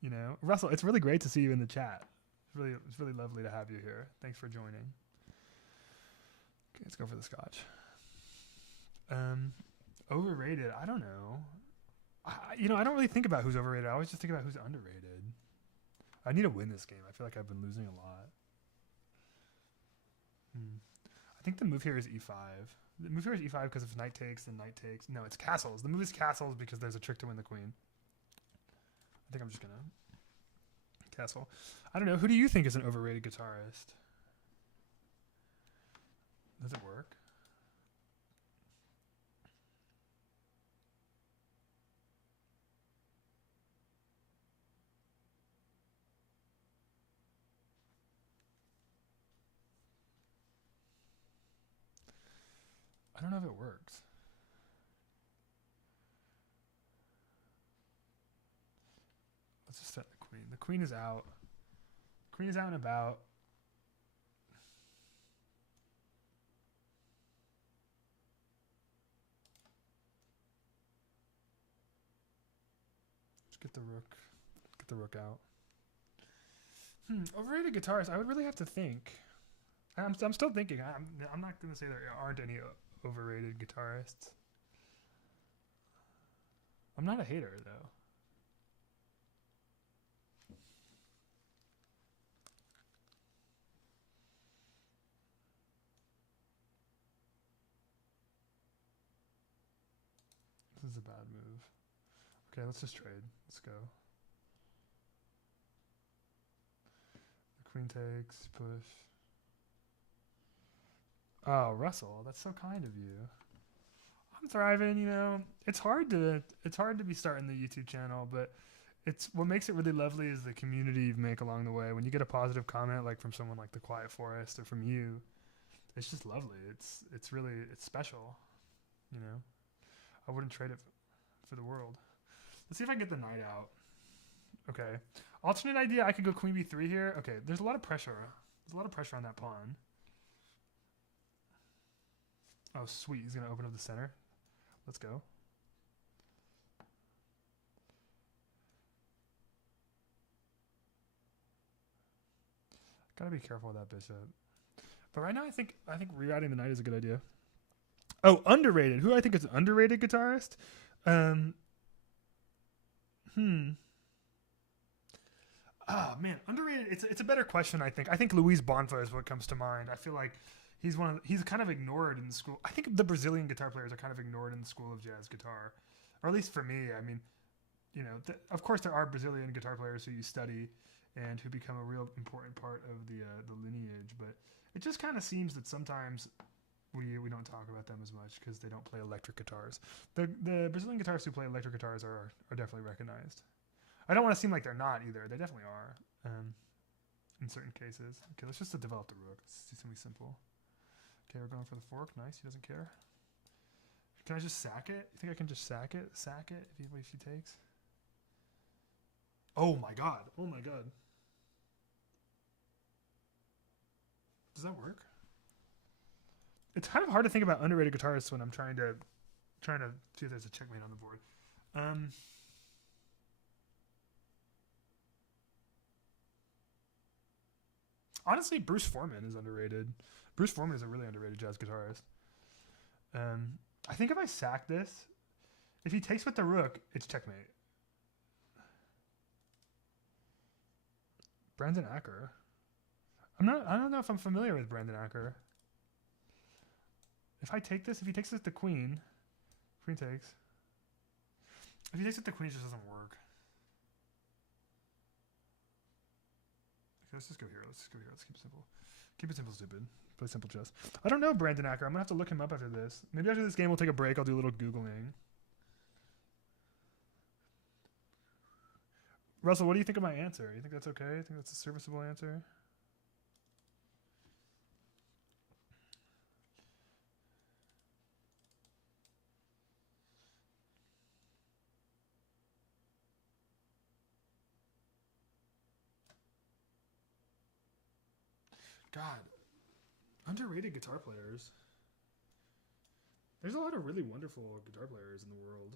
You know, Russell, it's really great to see you in the chat. It's really lovely to have you here. Thanks for joining. Okay, let's go for the scotch. Overrated, I don't know. I don't really think about who's overrated. I always just think about who's underrated. I need to win this game. I feel like I've been losing a lot. I think the move here is e5. The move here is e5 because if knight takes, then knight takes. No, it's castles. The move is castles because there's a trick to win the queen. I think I'm just going to castle. I don't know. Who do you think is an overrated guitarist? Does it work? I don't know if it works. Let's just set the queen. The queen is out. Queen is out and about. Just get the rook. Get the rook out. Overrated guitarists. I would really have to think. I'm still thinking. I'm not gonna say there aren't any overrated guitarists. I'm not a hater though. This is a bad move. Okay, let's just trade. Let's go. The queen takes, push. Oh, Russell, that's so kind of you. I'm thriving, you know. It's hard to be starting the YouTube channel, but it's what makes it really lovely is the community you make along the way. When you get a positive comment like from someone like the Quiet Forest or from you, it's just lovely. It's really special, you know. I wouldn't trade it for the world. Let's see if I can get the knight out. Okay. Alternate idea, I could go queen b3 here. Okay, there's a lot of pressure. There's a lot of pressure on that pawn. Oh, sweet. He's going to open up the center. Let's go. Gotta be careful with that bishop. But right now, I think rerouting the knight is a good idea. Oh, underrated. Who I think is an underrated guitarist? Oh man, underrated. It's a better question. I think Luis Bonfa is what comes to mind. I feel like he's kind of ignored in the school. I think the Brazilian guitar players are kind of ignored in the school of jazz guitar, or at least for me. I mean, you know, of course there are Brazilian guitar players who you study and who become a real important part of the lineage. But it just kind of seems that sometimes we don't talk about them as much because they don't play electric guitars. The Brazilian guitarists who play electric guitars are definitely recognized. I don't want to seem like they're not either. They definitely are in certain cases. Okay, let's just develop the rook. Let's do something simple. Okay, we're going for the fork. Nice. He doesn't care. Can I just sack it? You think I can just sack it? Sack it if he takes? Oh my god. Oh my god. Does that work? It's kind of hard to think about underrated guitarists when I'm trying to see if there's a checkmate on the board. Honestly, Bruce Foreman is underrated. Bruce Foreman is a really underrated jazz guitarist. I think if I sack this, if he takes with the rook, it's checkmate. Brandon Acker. I don't know if I'm familiar with Brandon Acker. If I take this, if he takes this with the queen takes. If he takes it with the queen, it just doesn't work. Okay, let's just go here. Let's keep it simple. Keep it simple, stupid. Play simple chess. I don't know Brandon Acker. I'm going to have to look him up after this. Maybe after this game we'll take a break. I'll do a little Googling. Russell, what do you think of my answer? You think that's okay? You think that's a serviceable answer? God, underrated guitar players. There's a lot of really wonderful guitar players in the world.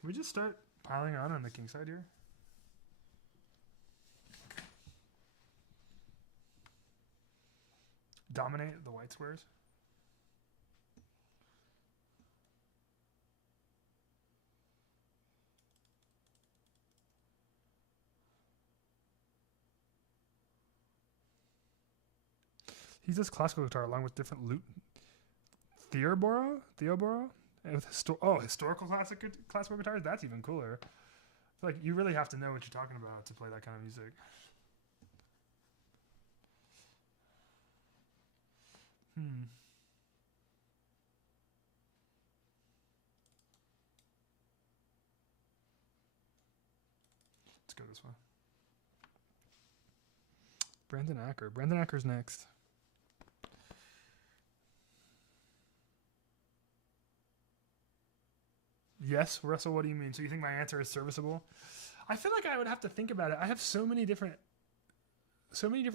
Can we just start piling on the king side here? Dominate the white squares? He does classical guitar along with different lute. Theoboro? With historical classical guitars? That's even cooler. I feel like you really have to know what you're talking about to play that kind of music. Let's go this way. Brandon Acker. Brandon Acker's next. Yes, Russell, what do you mean? So you think my answer is serviceable? I feel like I would have to think about it. I have so many different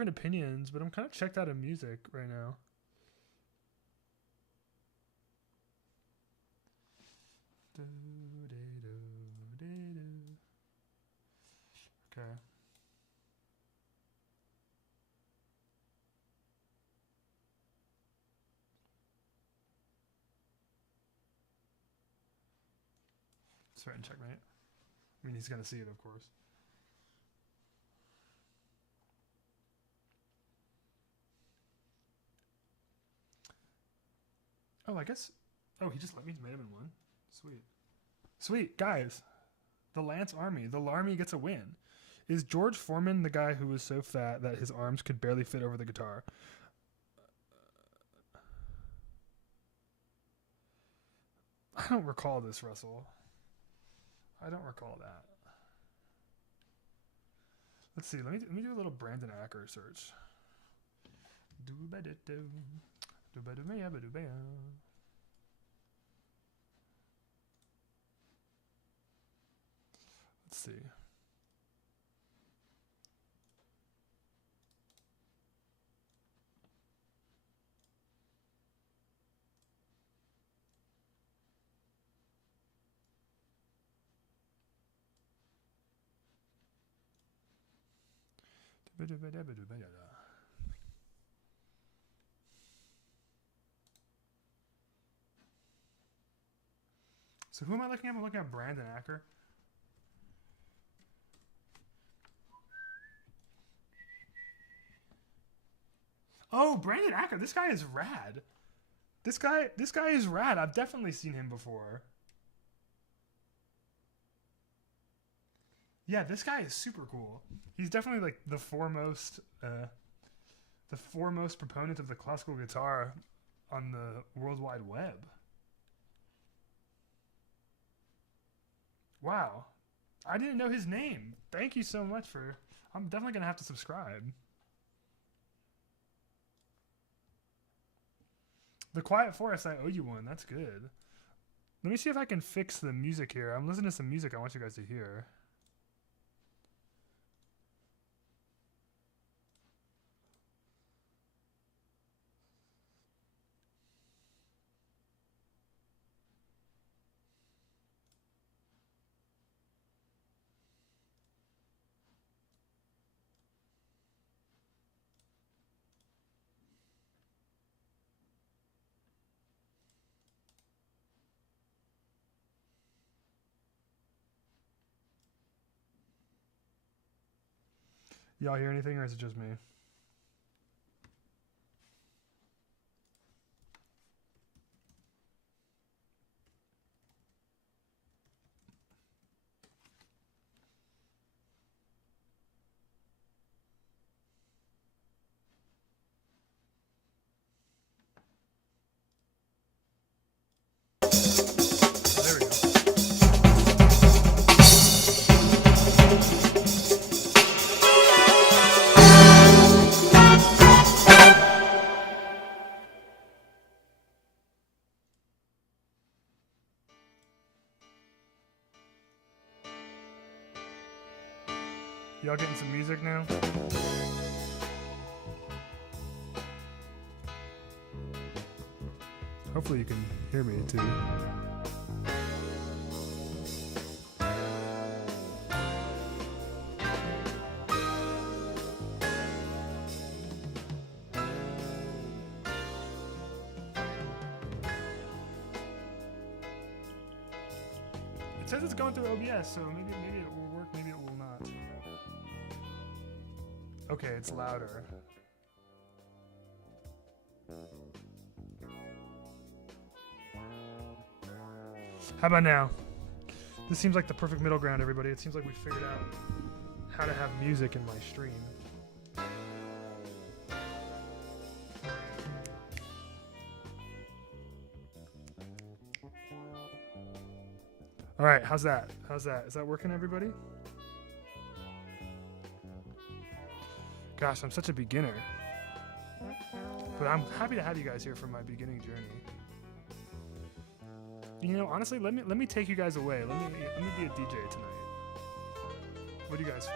opinions, but I'm kind of checked out of music right now. Okay. Threaten checkmate. I mean, he's gonna see it, of course. Oh, I guess. Oh, he just let me made him in one. Sweet. Sweet, guys. The Lance Army. The Larmy gets a win. Is George Foreman the guy who was so fat that his arms could barely fit over the guitar? I don't recall this, Russell. I don't recall that. Let's see. Let me do a little Brandon Acker search. Let's see. So who am I looking at? I'm looking at Brandon Acker. Oh, Brandon Acker. This guy is rad. This guy is rad. I've definitely seen him before. Yeah, this guy is super cool. He's definitely like the foremost proponent of the classical guitar on the World Wide Web. Wow. I didn't know his name. Thank you so much for... I'm definitely going to have to subscribe. The Quiet Forest, I owe you one. That's good. Let me see if I can fix the music here. I'm listening to some music I want you guys to hear. Y'all hear anything, or is it just me? There we go. Y'all getting some music now? Hopefully you can hear me too. It says it's going through OBS, so maybe it will work, maybe it will not. Okay, it's louder. How about now? This seems like the perfect middle ground, everybody. It seems like we figured out how to have music in my stream. All right, how's that? How's that? Is that working, everybody? Gosh, I'm such a beginner. But I'm happy to have you guys here for my beginning journey. You know, honestly, let me take you guys away. Let me be a DJ tonight. What do you guys feel?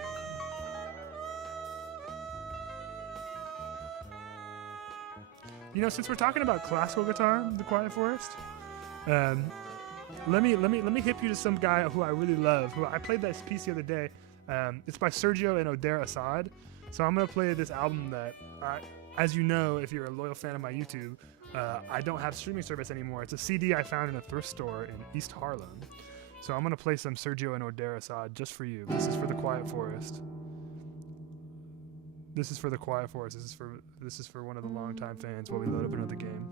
You know, since we're talking about classical guitar, The Quiet Forest, let me hip you to some guy who I really love. Who I played this piece the other day. It's by Sergio and Oder Assad. So I'm gonna play this album that, as you know, if you're a loyal fan of my YouTube, I don't have streaming service anymore. It's a CD I found in a thrift store in East Harlem. So I'm gonna play some Sergio and Oder Assad just for you. This is for The Quiet Forest. This is for The Quiet Forest. This is for one of the longtime fans while we load up another game.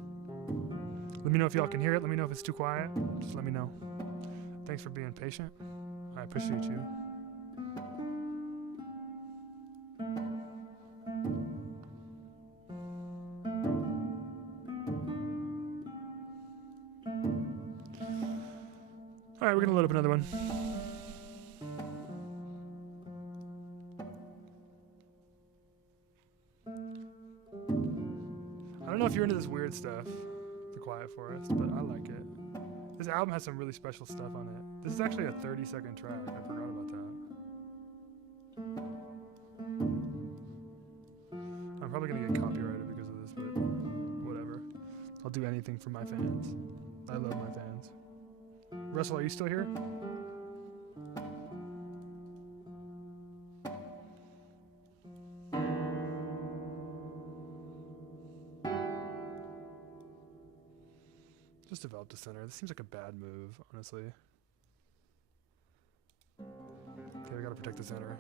Let me know if y'all can hear it. Let me know if it's too quiet. Just let me know. Thanks for being patient. I appreciate you. All right, we're gonna load up another one. I don't know if you're into this weird stuff, The Quiet Forest, but I like it. This album has some really special stuff on it. This is actually a 30-second track. I forgot about that. I'm probably gonna get copyrighted because of this, but whatever. I'll do anything for my fans. I love my fans. Russell, are you still here? Just develop the center. This seems like a bad move, honestly. Okay, we gotta protect the center.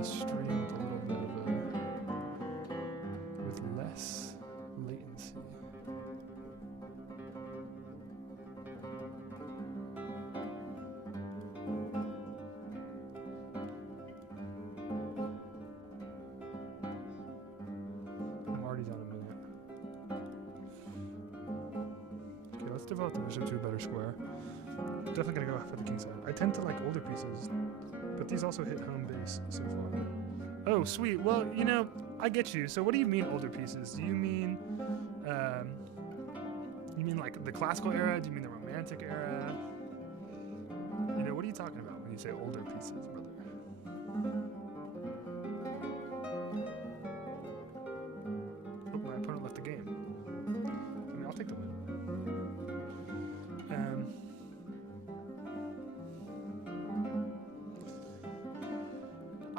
Stream with a little bit of with less latency. I'm already down a minute. Okay, let's develop the bishop to a better square. Definitely gonna go for the king side. I tend to like older pieces, but these also hit home base so far. Oh, sweet. Well, you know, I get you. So what do you mean older pieces? Do you mean like the classical era? Do you mean the romantic era? You know, what are you talking about when you say older pieces, brother? Oh, my opponent left the game. I mean, I'll take the win.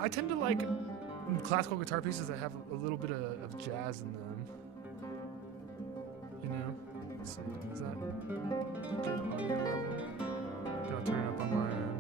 I tend to like classical guitar pieces that have a little bit of jazz in them. You know? Let's see, is that good audio level? Gotta turn it up on my end.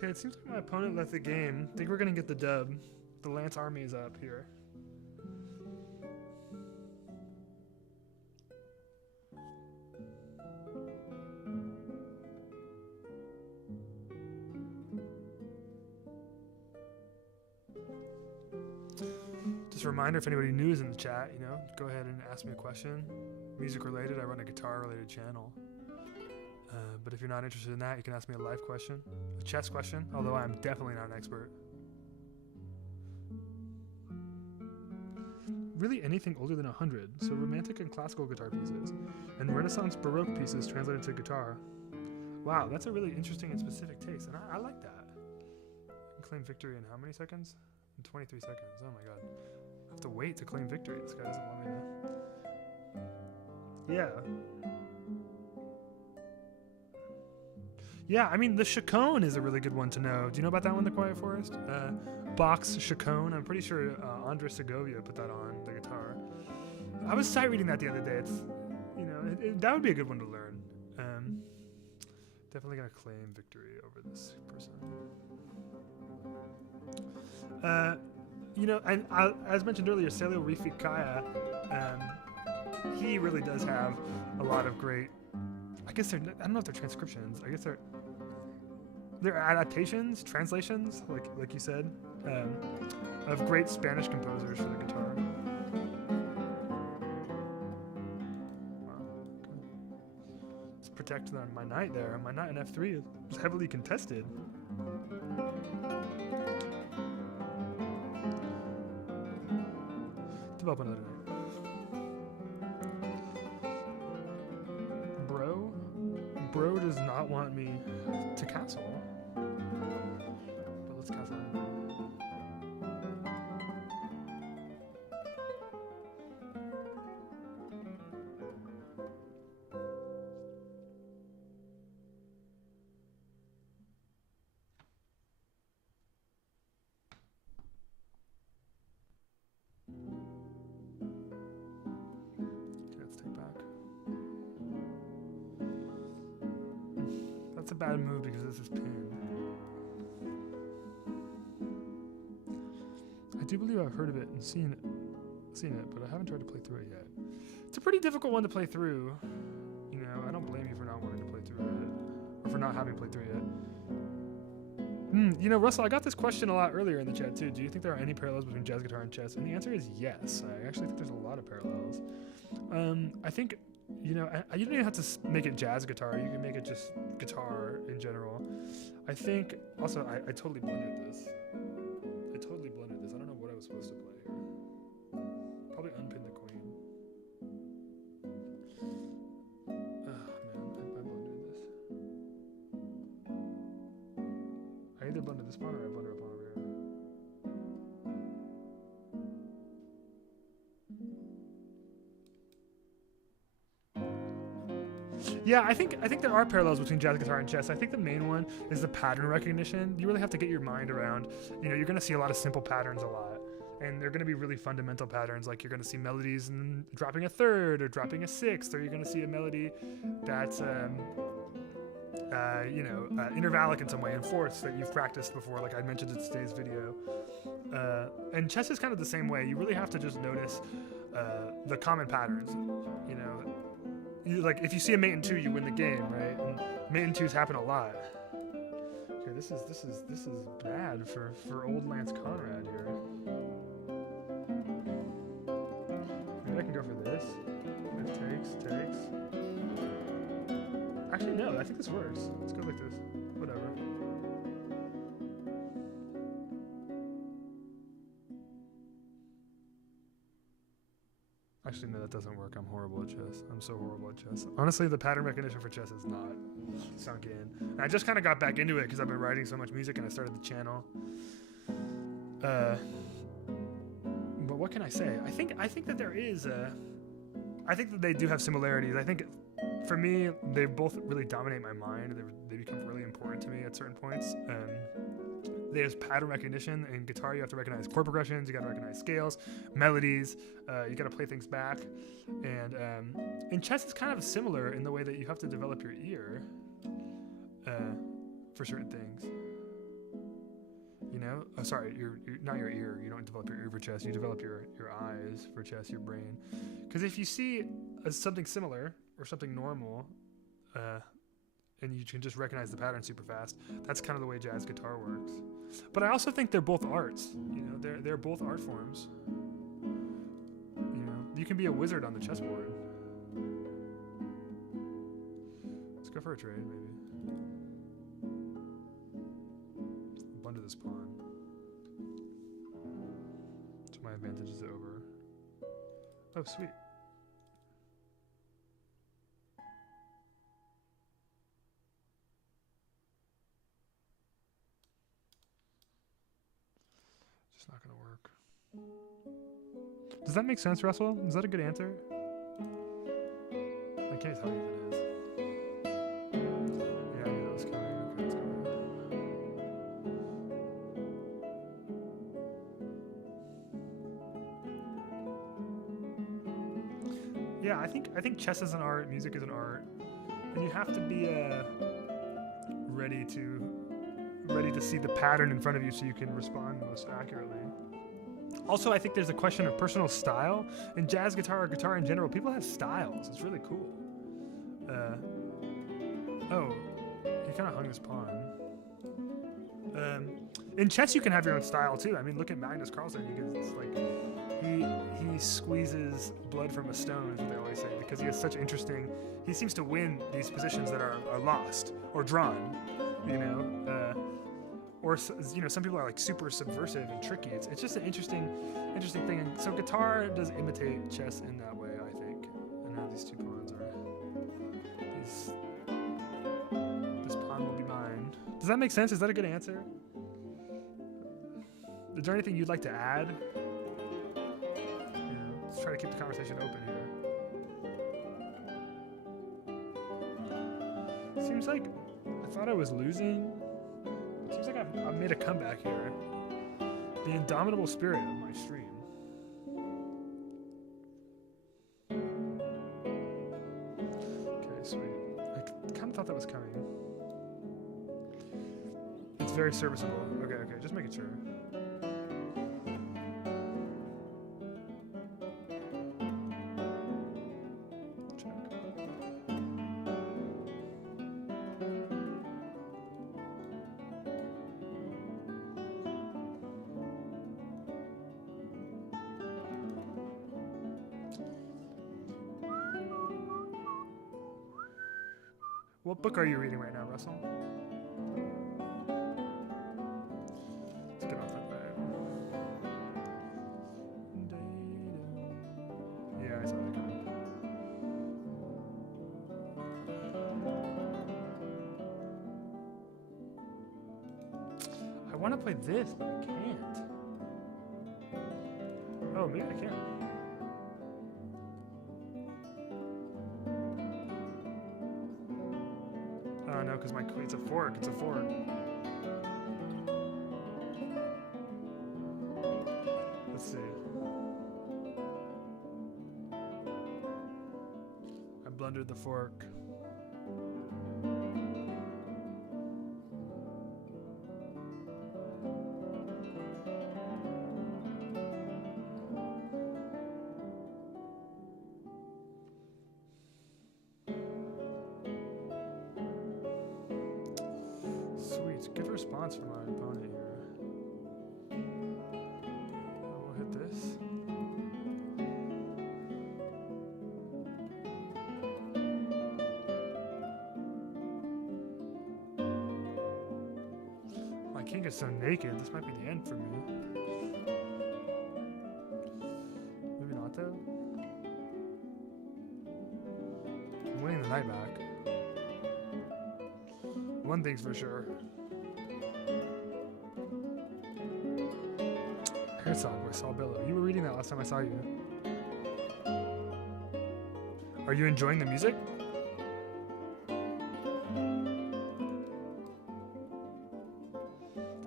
Okay, it seems like my opponent left the game. I think we're gonna get the dub. The Lance army is up here. Just a reminder, if anybody new is in the chat, you know, go ahead and ask me a question. Music related, I run a guitar related channel. But if you're not interested in that, you can ask me a life question, a chess question, although I'm definitely not an expert. Really anything older than 100, so romantic and classical guitar pieces, and Renaissance Baroque pieces translated to guitar. Wow, that's a really interesting and specific taste, and I like that. I can claim victory in how many seconds? In 23 seconds, oh my god. I have to wait to claim victory, this guy doesn't want me to. Yeah. Yeah, I mean, the chaconne is a really good one to know. Do you know about that one, The Quiet Forest? Bach's chaconne. I'm pretty sure Andres Segovia put that on the guitar. I was sight reading that the other day. It's, you know, that would be a good one to learn. Definitely gonna claim victory over this person. You know, and as mentioned earlier, Celio Rifikaya, he really does have a lot of great. I guess I don't know if they're transcriptions. I guess they're adaptations, translations, like you said, of great Spanish composers for the guitar. Wow. Okay. Let's protect my knight there. My knight in F3 is heavily contested. Develop another knight. Bro does not want me to castle. But let's castle anyway. Okay, let's take back. That's a bad move because this is pinned. I do believe I've heard of it and seen it, but I haven't tried to play through it yet. It's a pretty difficult one to play through. You know, I don't blame you for not wanting to play through it, or for not having played through it yet. You know, Russell, I got this question a lot earlier in the chat too. Do you think there are any parallels between jazz guitar and chess? And the answer is yes. I actually think there's a lot of parallels. I think, you know, you don't even have to make it jazz guitar. You can make it just guitar in general. I think, also, I totally blended this. I don't know what I was supposed to play here. Probably unpin the queen. Oh, man, I blundered this. I either blunder this pawn or I blunder a pawn over here. Yeah, I think there are parallels between jazz guitar and chess. I think the main one is the pattern recognition. You really have to get your mind around, you know, you're going to see a lot of simple patterns a lot. And they're going to be really fundamental patterns, like you're going to see melodies and dropping a third or dropping a sixth, or you're going to see a melody that's, intervallic in some way, in fourths that you've practiced before, like I mentioned in today's video. And chess is kind of the same way. You really have to just notice the common patterns, you know. Like if you see a mate in 2, you win the game, right? And mate in 2s happen a lot. Okay, this is bad for old Lance Conrad here. Maybe I can go for this. This takes. Actually, no. I think this works. Let's go like this. Whatever. Actually, no, that doesn't work. I'm horrible at chess. I'm so horrible at chess. Honestly, the pattern recognition for chess is not sunk in. And I just kind of got back into it because I've been writing so much music and I started the channel. But what can I say? I think that there is I think that they do have similarities. I think for me, they both really dominate my mind. They become really important to me at certain points. There's pattern recognition. In guitar, you have to recognize chord progressions, you got to recognize scales, melodies, you got to play things back. And in chess, it's kind of similar in the way that you have to develop your ear for certain things. You know? Oh, sorry, not your ear. You don't develop your ear for chess. You develop your eyes for chess, your brain. Because if you see something similar or something normal, and you can just recognize the pattern super fast, that's kind of the way jazz guitar works. But I also think they're both arts. You know, they're both art forms. You know, you can be a wizard on the chessboard. Let's go for a trade, maybe. Blunder this pawn. So my advantage is over. Oh, sweet. Just not gonna work. Does that make sense, Russell? Is that a good answer? can't tell you if it is. Yeah, I knew that was coming. Okay, let's go. Yeah, I think chess is an art, music is an art, and you have to be ready to see the pattern in front of you so you can respond most accurately. Also, I think there's a question of personal style. In jazz guitar or guitar in general, people have styles. It's really cool. Oh, he kind of hung his pawn. In chess, you can have your own style too. I mean, look at Magnus Carlsen. It's like he squeezes blood from a stone, is what they always say, because he has such interesting. He seems to win these positions that are lost or drawn, you know. Or you know, some people are like super subversive and tricky. It's just an interesting thing. And so guitar does imitate chess in that way, I think. And now these two pawns are. This pawn will be mine. Does that make sense? Is that a good answer? Is there anything you'd like to add? Yeah, let's try to keep the conversation open here. Seems like I thought I was losing. Seems like I've made a comeback here. The indomitable spirit of my stream. Okay, sweet. I kind of thought that was coming. It's very serviceable. Okay, just making sure. What book are you reading right now, Russell? Let's get off that vibe. Yeah, I saw that coming. I want to play this, but I can't. Oh, maybe I can. Oh no, because it's a fork. It's a fork. Let's see. I blundered the fork. Good response from my opponent here. We'll hit this. My king is so naked. This might be the end for me. Maybe not though. I'm winning the knight back. One thing's for sure. Herzog by Saul Bellow. You were reading that last time I saw you. Are you enjoying the music?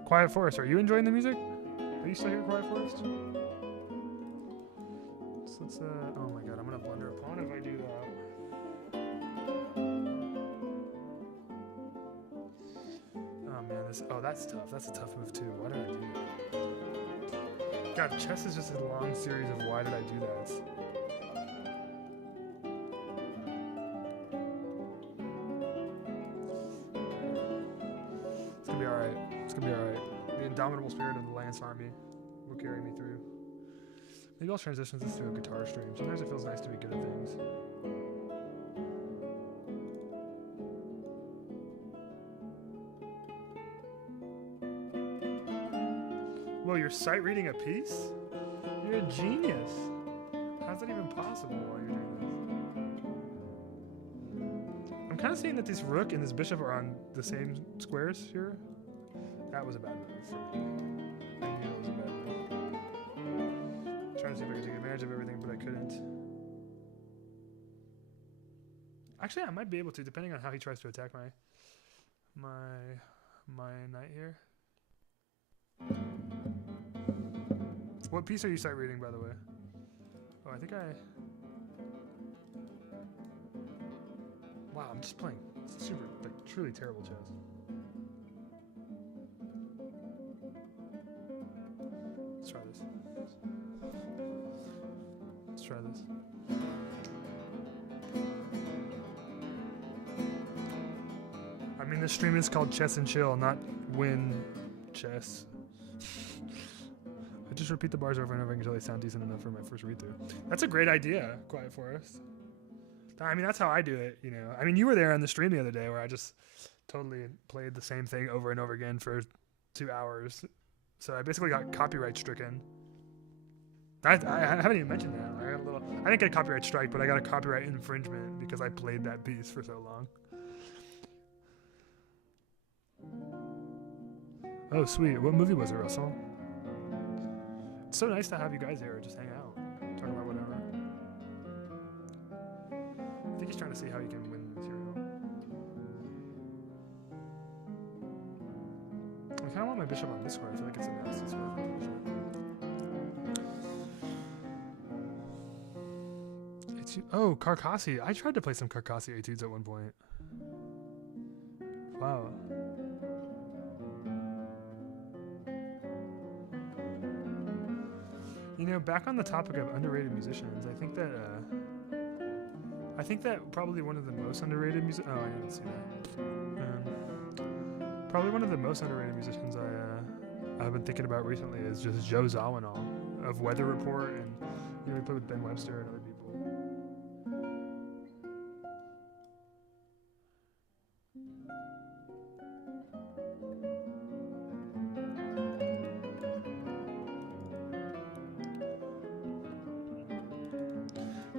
Quiet Forest. Are you enjoying the music? Are you still here, Quiet Forest? So let's oh my god, I'm gonna blunder a pawn if I do that. Oh man, that's tough. That's a tough move too. Why did I do that? God, chess is just a long series of why did I do that? It's gonna be alright. It's gonna be alright. The indomitable spirit of the Lance Army will carry me through. Maybe I'll transition this to a guitar stream. Sometimes it feels nice to be good at things. Whoa, you're sight reading a piece? You're a genius. How's that even possible while you're doing this? I'm kind of seeing that this rook and this bishop are on the same squares here. That was a bad move for me. I knew it was a bad move. I'm trying to see if I could take advantage of everything, but I couldn't. Actually, I might be able to, depending on how he tries to attack my knight here. What piece are you sight reading, by the way? Oh, I think I... Wow, I'm just playing super, like, truly terrible chess. Let's try this. Let's try this. I mean, this stream is called Chess and Chill, not Win Chess. I just repeat the bars over and over until they sound decent enough for my first read-through. That's a great idea, Quiet Forest. I mean, that's how I do it, you know. I mean, you were there on the stream the other day where I just totally played the same thing over and over again for 2 hours. So I basically got copyright stricken. I haven't even mentioned that. I didn't get a copyright strike, but I got a copyright infringement because I played that piece for so long. Oh, sweet. What movie was it, Russell? It's so nice to have you guys here. Just hang out. Talk about whatever. I think he's trying to see how he can win material. I kind of want my bishop on this square. I feel like it's a nasty square for the bishop. Oh, Carcassi. I tried to play some Carcassi etudes at one point. Wow. You know, back on the topic of underrated musicians, I think that probably one of the most underrated oh, I didn't see that. Probably one of the most underrated musicians I've been thinking about recently is just Joe Zawinul of Weather Report, and you know, he played with Ben Webster and other people.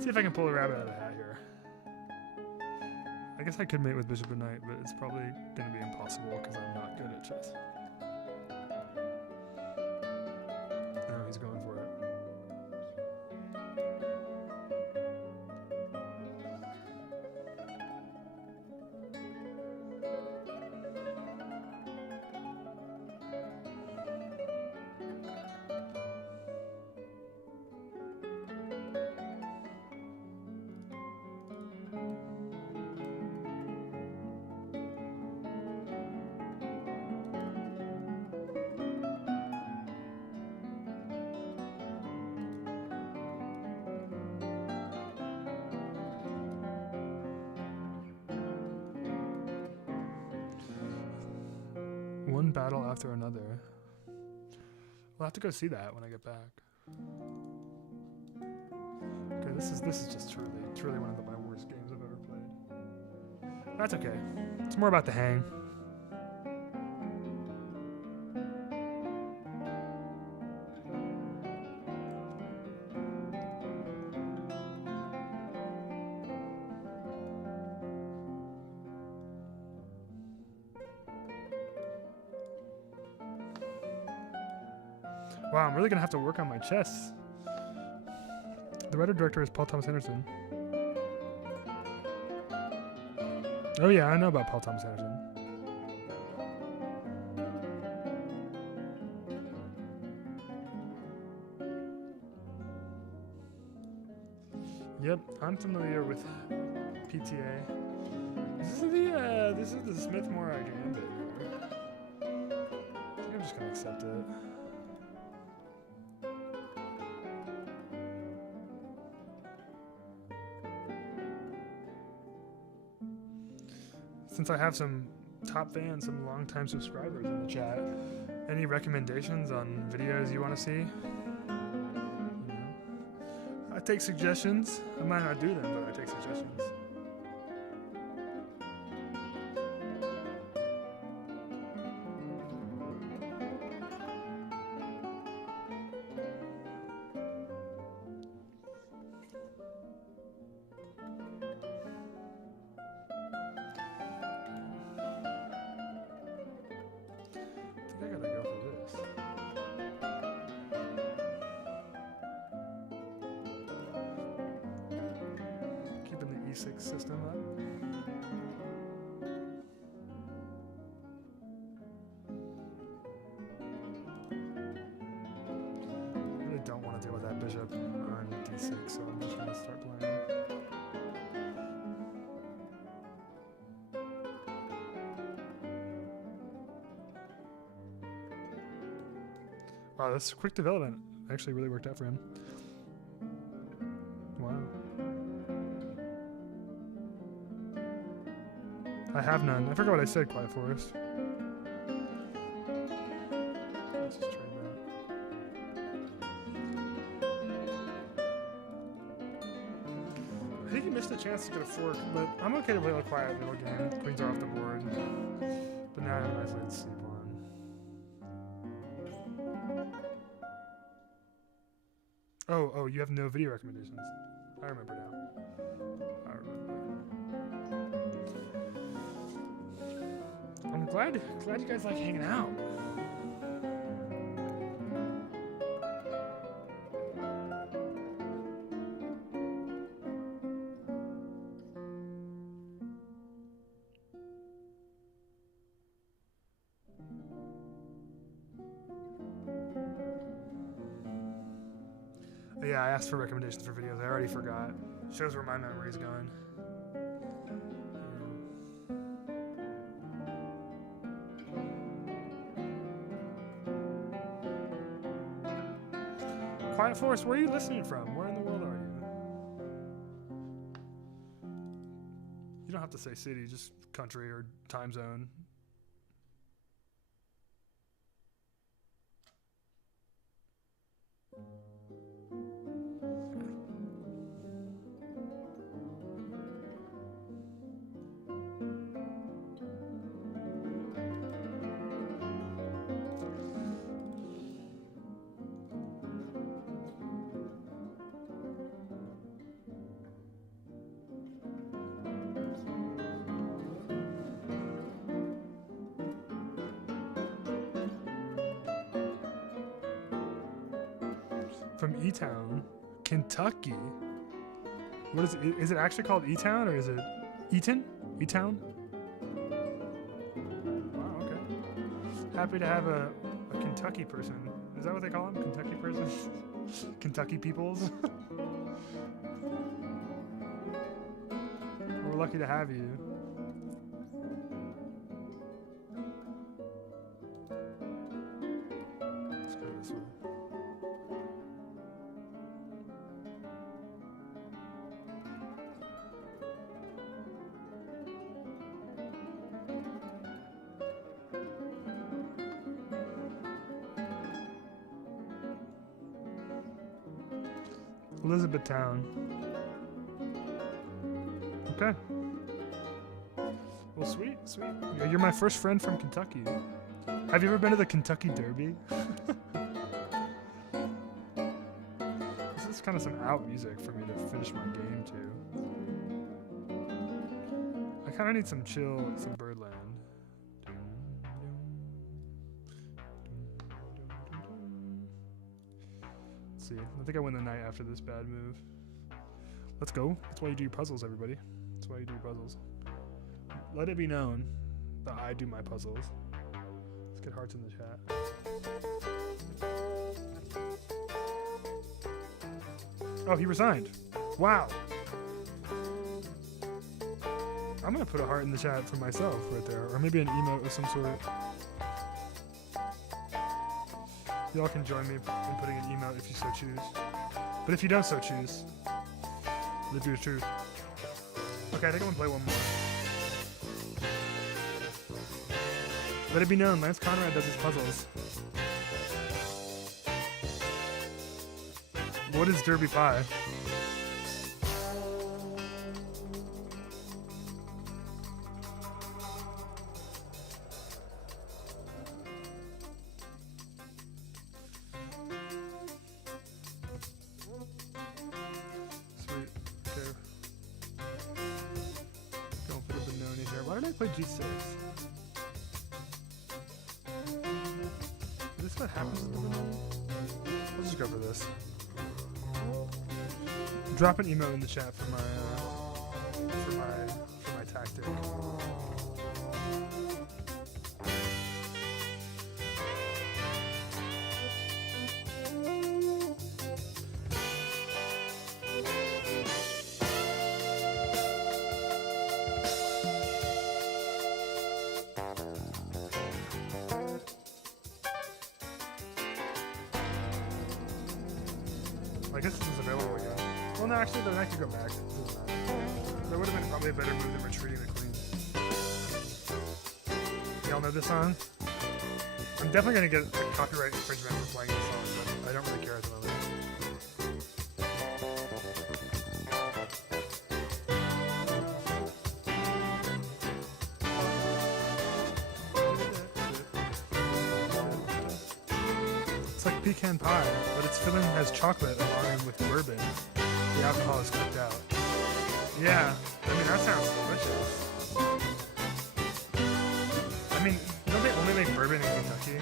See if I can pull a rabbit out of the hat here. I guess I could mate with Bishop and Knight, but it's probably going to be impossible because I'm not good at chess. No, he's going for it. One battle after another. We'll have to go see that when I get back. Okay, this is just truly one of my worst games I've ever played. That's okay. It's more about the hang. Wow, I'm really gonna have to work on my chess. The writer director is Paul Thomas Anderson. Oh yeah, I know about Paul Thomas Anderson. Yep, I'm familiar with PTA. This is the Smith-Morra Gambit. I think I'm just gonna accept it. Since I have some top fans, some longtime subscribers in the chat, any recommendations on videos you want to see? You know, I take suggestions. I might not do them, but I take suggestions. E6 system up. season 6, so I'm just gonna start playing. Wow, that's quick development. Actually really worked out for him. Wow. I have none. I forgot what I said, Quiet Forest. Let's just try that. I think he missed a chance to get a fork, but I'm okay to play a quiet middle game. Queens are off the board. But now I have a nice way to sleep on. Oh, you have no video recommendations. I remember now. I remember. I'm glad you guys like hanging out. Yeah, I asked for recommendations for videos. I already forgot. Shows where my memory's going. Quiet Forest, where are you listening from? Where in the world are you? You don't have to say city, just country or time zone. From E-Town, Kentucky. What is it? Is it actually called E-Town or is it Eaton? E-Town? Wow, okay. Happy to have a Kentucky person. Is that what they call them? Kentucky person? Kentucky peoples? We're lucky to have you. Let's go this way. Elizabethtown. Okay. Well, sweet. Yeah, you're my first friend from Kentucky. Have you ever been to the Kentucky Derby? This is kind of some out music for me to finish my game to. I kind of need some chill, some Birdland. See, I think I win the night after this bad move. Let's go. That's why you do your puzzles, everybody. That's why you do your puzzles. Let it be known that I do my puzzles. Let's get hearts in the chat. Oh, he resigned. Wow. I'm gonna put a heart in the chat for myself right there, or maybe an emote of some sort. Y'all can join me in putting an emote if you so choose. But if you don't so choose, live your truth. Okay, I think I'm gonna play one more. Let it be known, Lance Conrad does his puzzles. What is Derby Pie? G6. Is this what happens to the Benoni? Let's just go for this. Drop an email in the chat for my tactic. guess this is available again. Well, no, actually, then I could go back. That would have been probably a better move than retreating the queen. Y'all know this song? I'm definitely gonna get a copyright infringement for playing this song, but I don't really care at the moment. It's like pecan pie, but its filling has chocolate along with bourbon. The alcohol is cooked out. Yeah, I mean, that sounds delicious. I mean, don't they only make bourbon in Kentucky?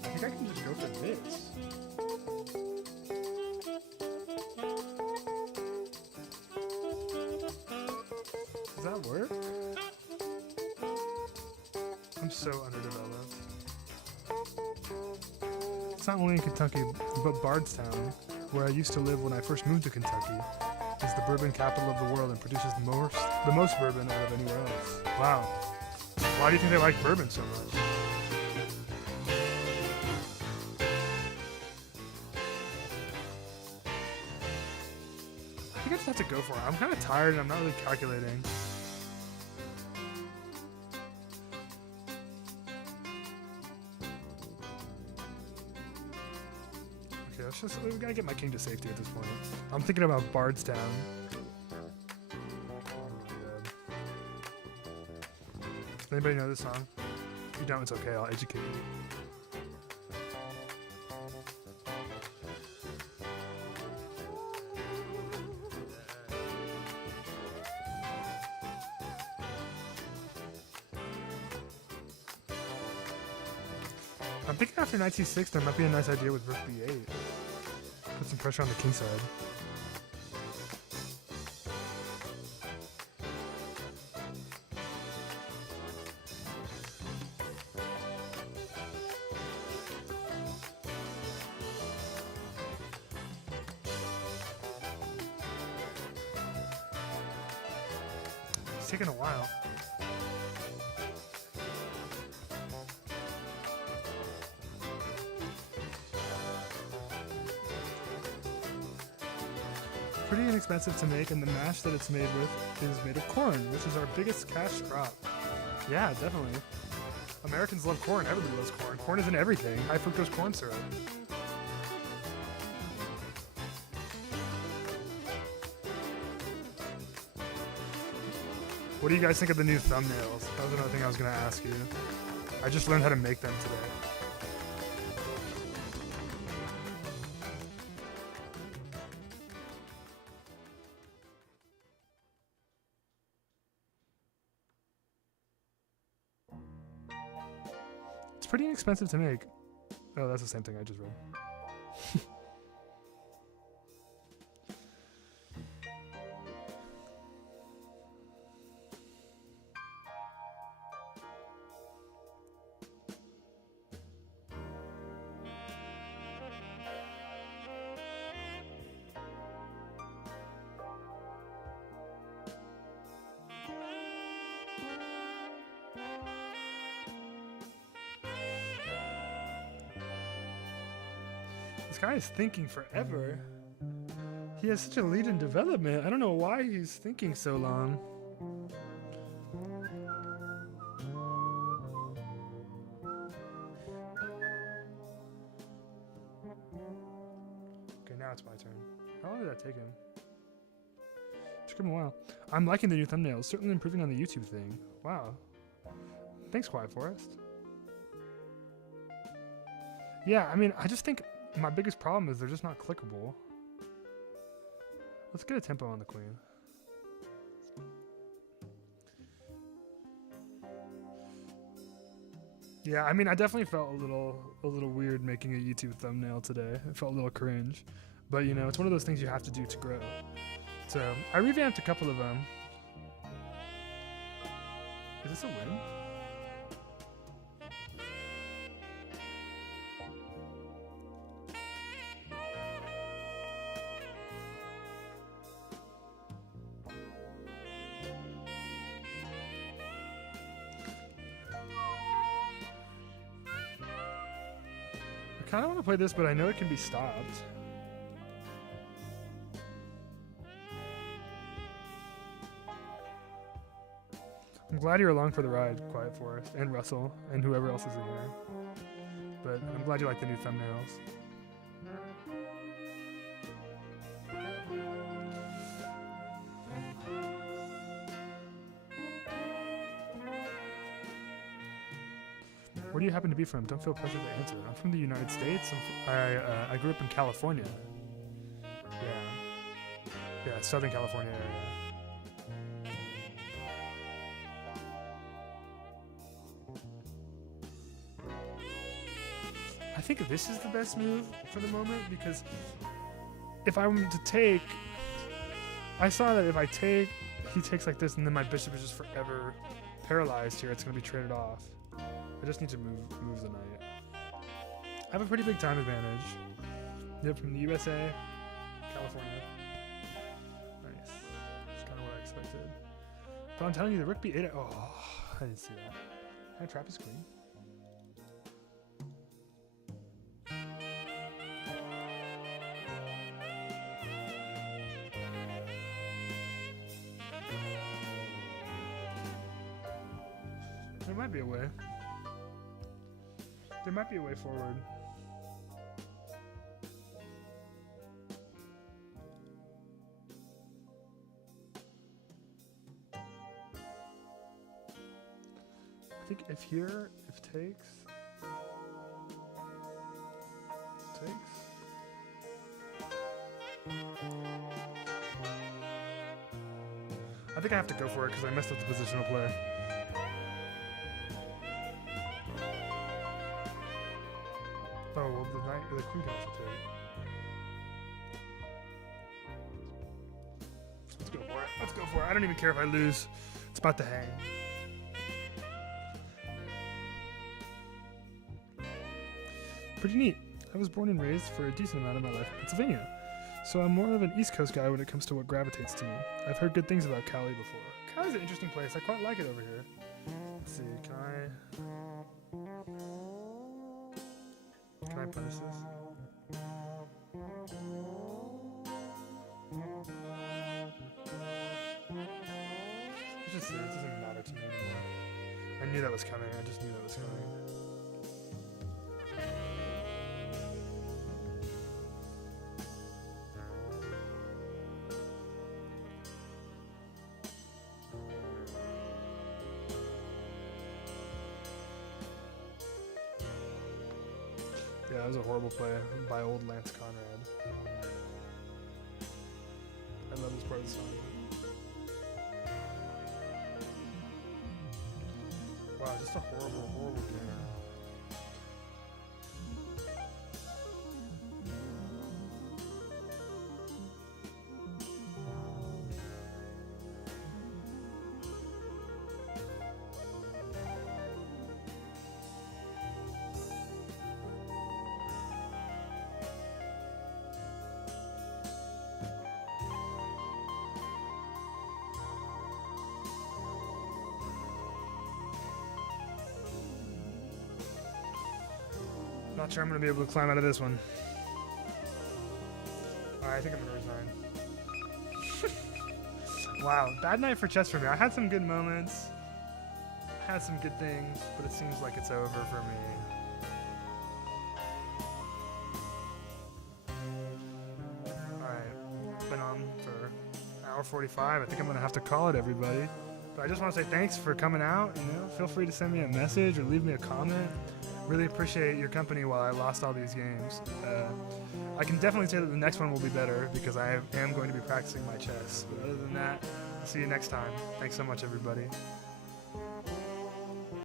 I think I can just go for this. Does that work? I'm so underdeveloped. It's not only in Kentucky, but Bardstown, where I used to live when I first moved to Kentucky, is the bourbon capital of the world and produces the most bourbon out of anywhere else. Wow. Why do you think they like bourbon so much? I think I just have to go for it. I'm kind of tired and I'm not really calculating. Okay, let's just, we gotta get my king to safety at this point. I'm thinking about Bardstown. Does anybody know this song? If you don't, it's okay, I'll educate you. I'm thinking after knight c6 there might be a nice idea with rook b8. Put some pressure on the king side. It's taking a while. Pretty inexpensive to make, and the mash that it's made with is made of corn, which is our biggest cash crop. Yeah, definitely. Americans love corn. Everybody loves corn. Corn is in everything. High fructose corn syrup. What do you guys think of the new thumbnails? That was another thing I was going to ask you. I just learned how to make them today. It's pretty inexpensive to make. Oh, that's the same thing I just read. This guy is thinking forever. He has such a lead in development. I don't know why he's thinking so long. Okay, now it's my turn. How long did that take him. Took him a while. I'm liking the new thumbnails. Certainly improving on the YouTube thing. Wow. Thanks, Quiet Forest. Yeah, I mean, I just think my biggest problem is they're just not clickable. Let's get a tempo on the queen. Yeah, I mean, I definitely felt a little weird making a YouTube thumbnail today. It felt a little cringe, but you know, it's one of those things you have to do to grow. So I revamped a couple of them. Is this a win? I kind of want to play this, but I know it can be stopped. I'm glad you're along for the ride, Quiet Forest, and Russell, and whoever else is in here. But I'm glad you like the new thumbnails. Where do you happen to be from? Don't feel pressured to answer. I'm from the United States. I grew up in California. Yeah, Southern California area. I think this is the best move for the moment because if I were to take, I saw that if I take, he takes like this, and then my bishop is just forever paralyzed here. It's going to be traded off. I just need to move the knight. I have a pretty big time advantage. Yep, from the USA, California. Nice. That's kind of what I expected. But I'm telling you, the rook b8. Oh, I didn't see that. Can I trap his queen? There might be a way. There might be a way forward. I think if takes. I think I have to go for it because I messed up the positional play. Oh, well, the queen can also take. Let's go for it. Let's go for it. I don't even care if I lose. It's about to hang. Pretty neat. I was born and raised for a decent amount of my life in Pennsylvania, so I'm more of an East Coast guy when it comes to what gravitates to me. I've heard good things about Cali before. Cali's an interesting place. I quite like it over here. Let's see. Can I punish this? Let's just see. It doesn't matter to me anymore. I knew that was coming. I just knew that was coming. Yeah, that was a horrible play by old Lance Conrad. I love this part of the song. Wow, just a horrible, horrible game. Not sure I'm going to be able to climb out of this one. Alright, I think I'm going to resign. Wow, bad night for chess for me. I had some good moments. I had some good things, but it seems like it's over for me. Alright, but hour 45. I think I'm gonna have to call it, everybody. But I just want to say thanks for coming out. You know, feel free to send me a message or leave me a comment. Really appreciate your company while I lost all these games. I can definitely say that the next one will be better because I am going to be practicing my chess. But other than that, I'll see you next time. Thanks so much, everybody.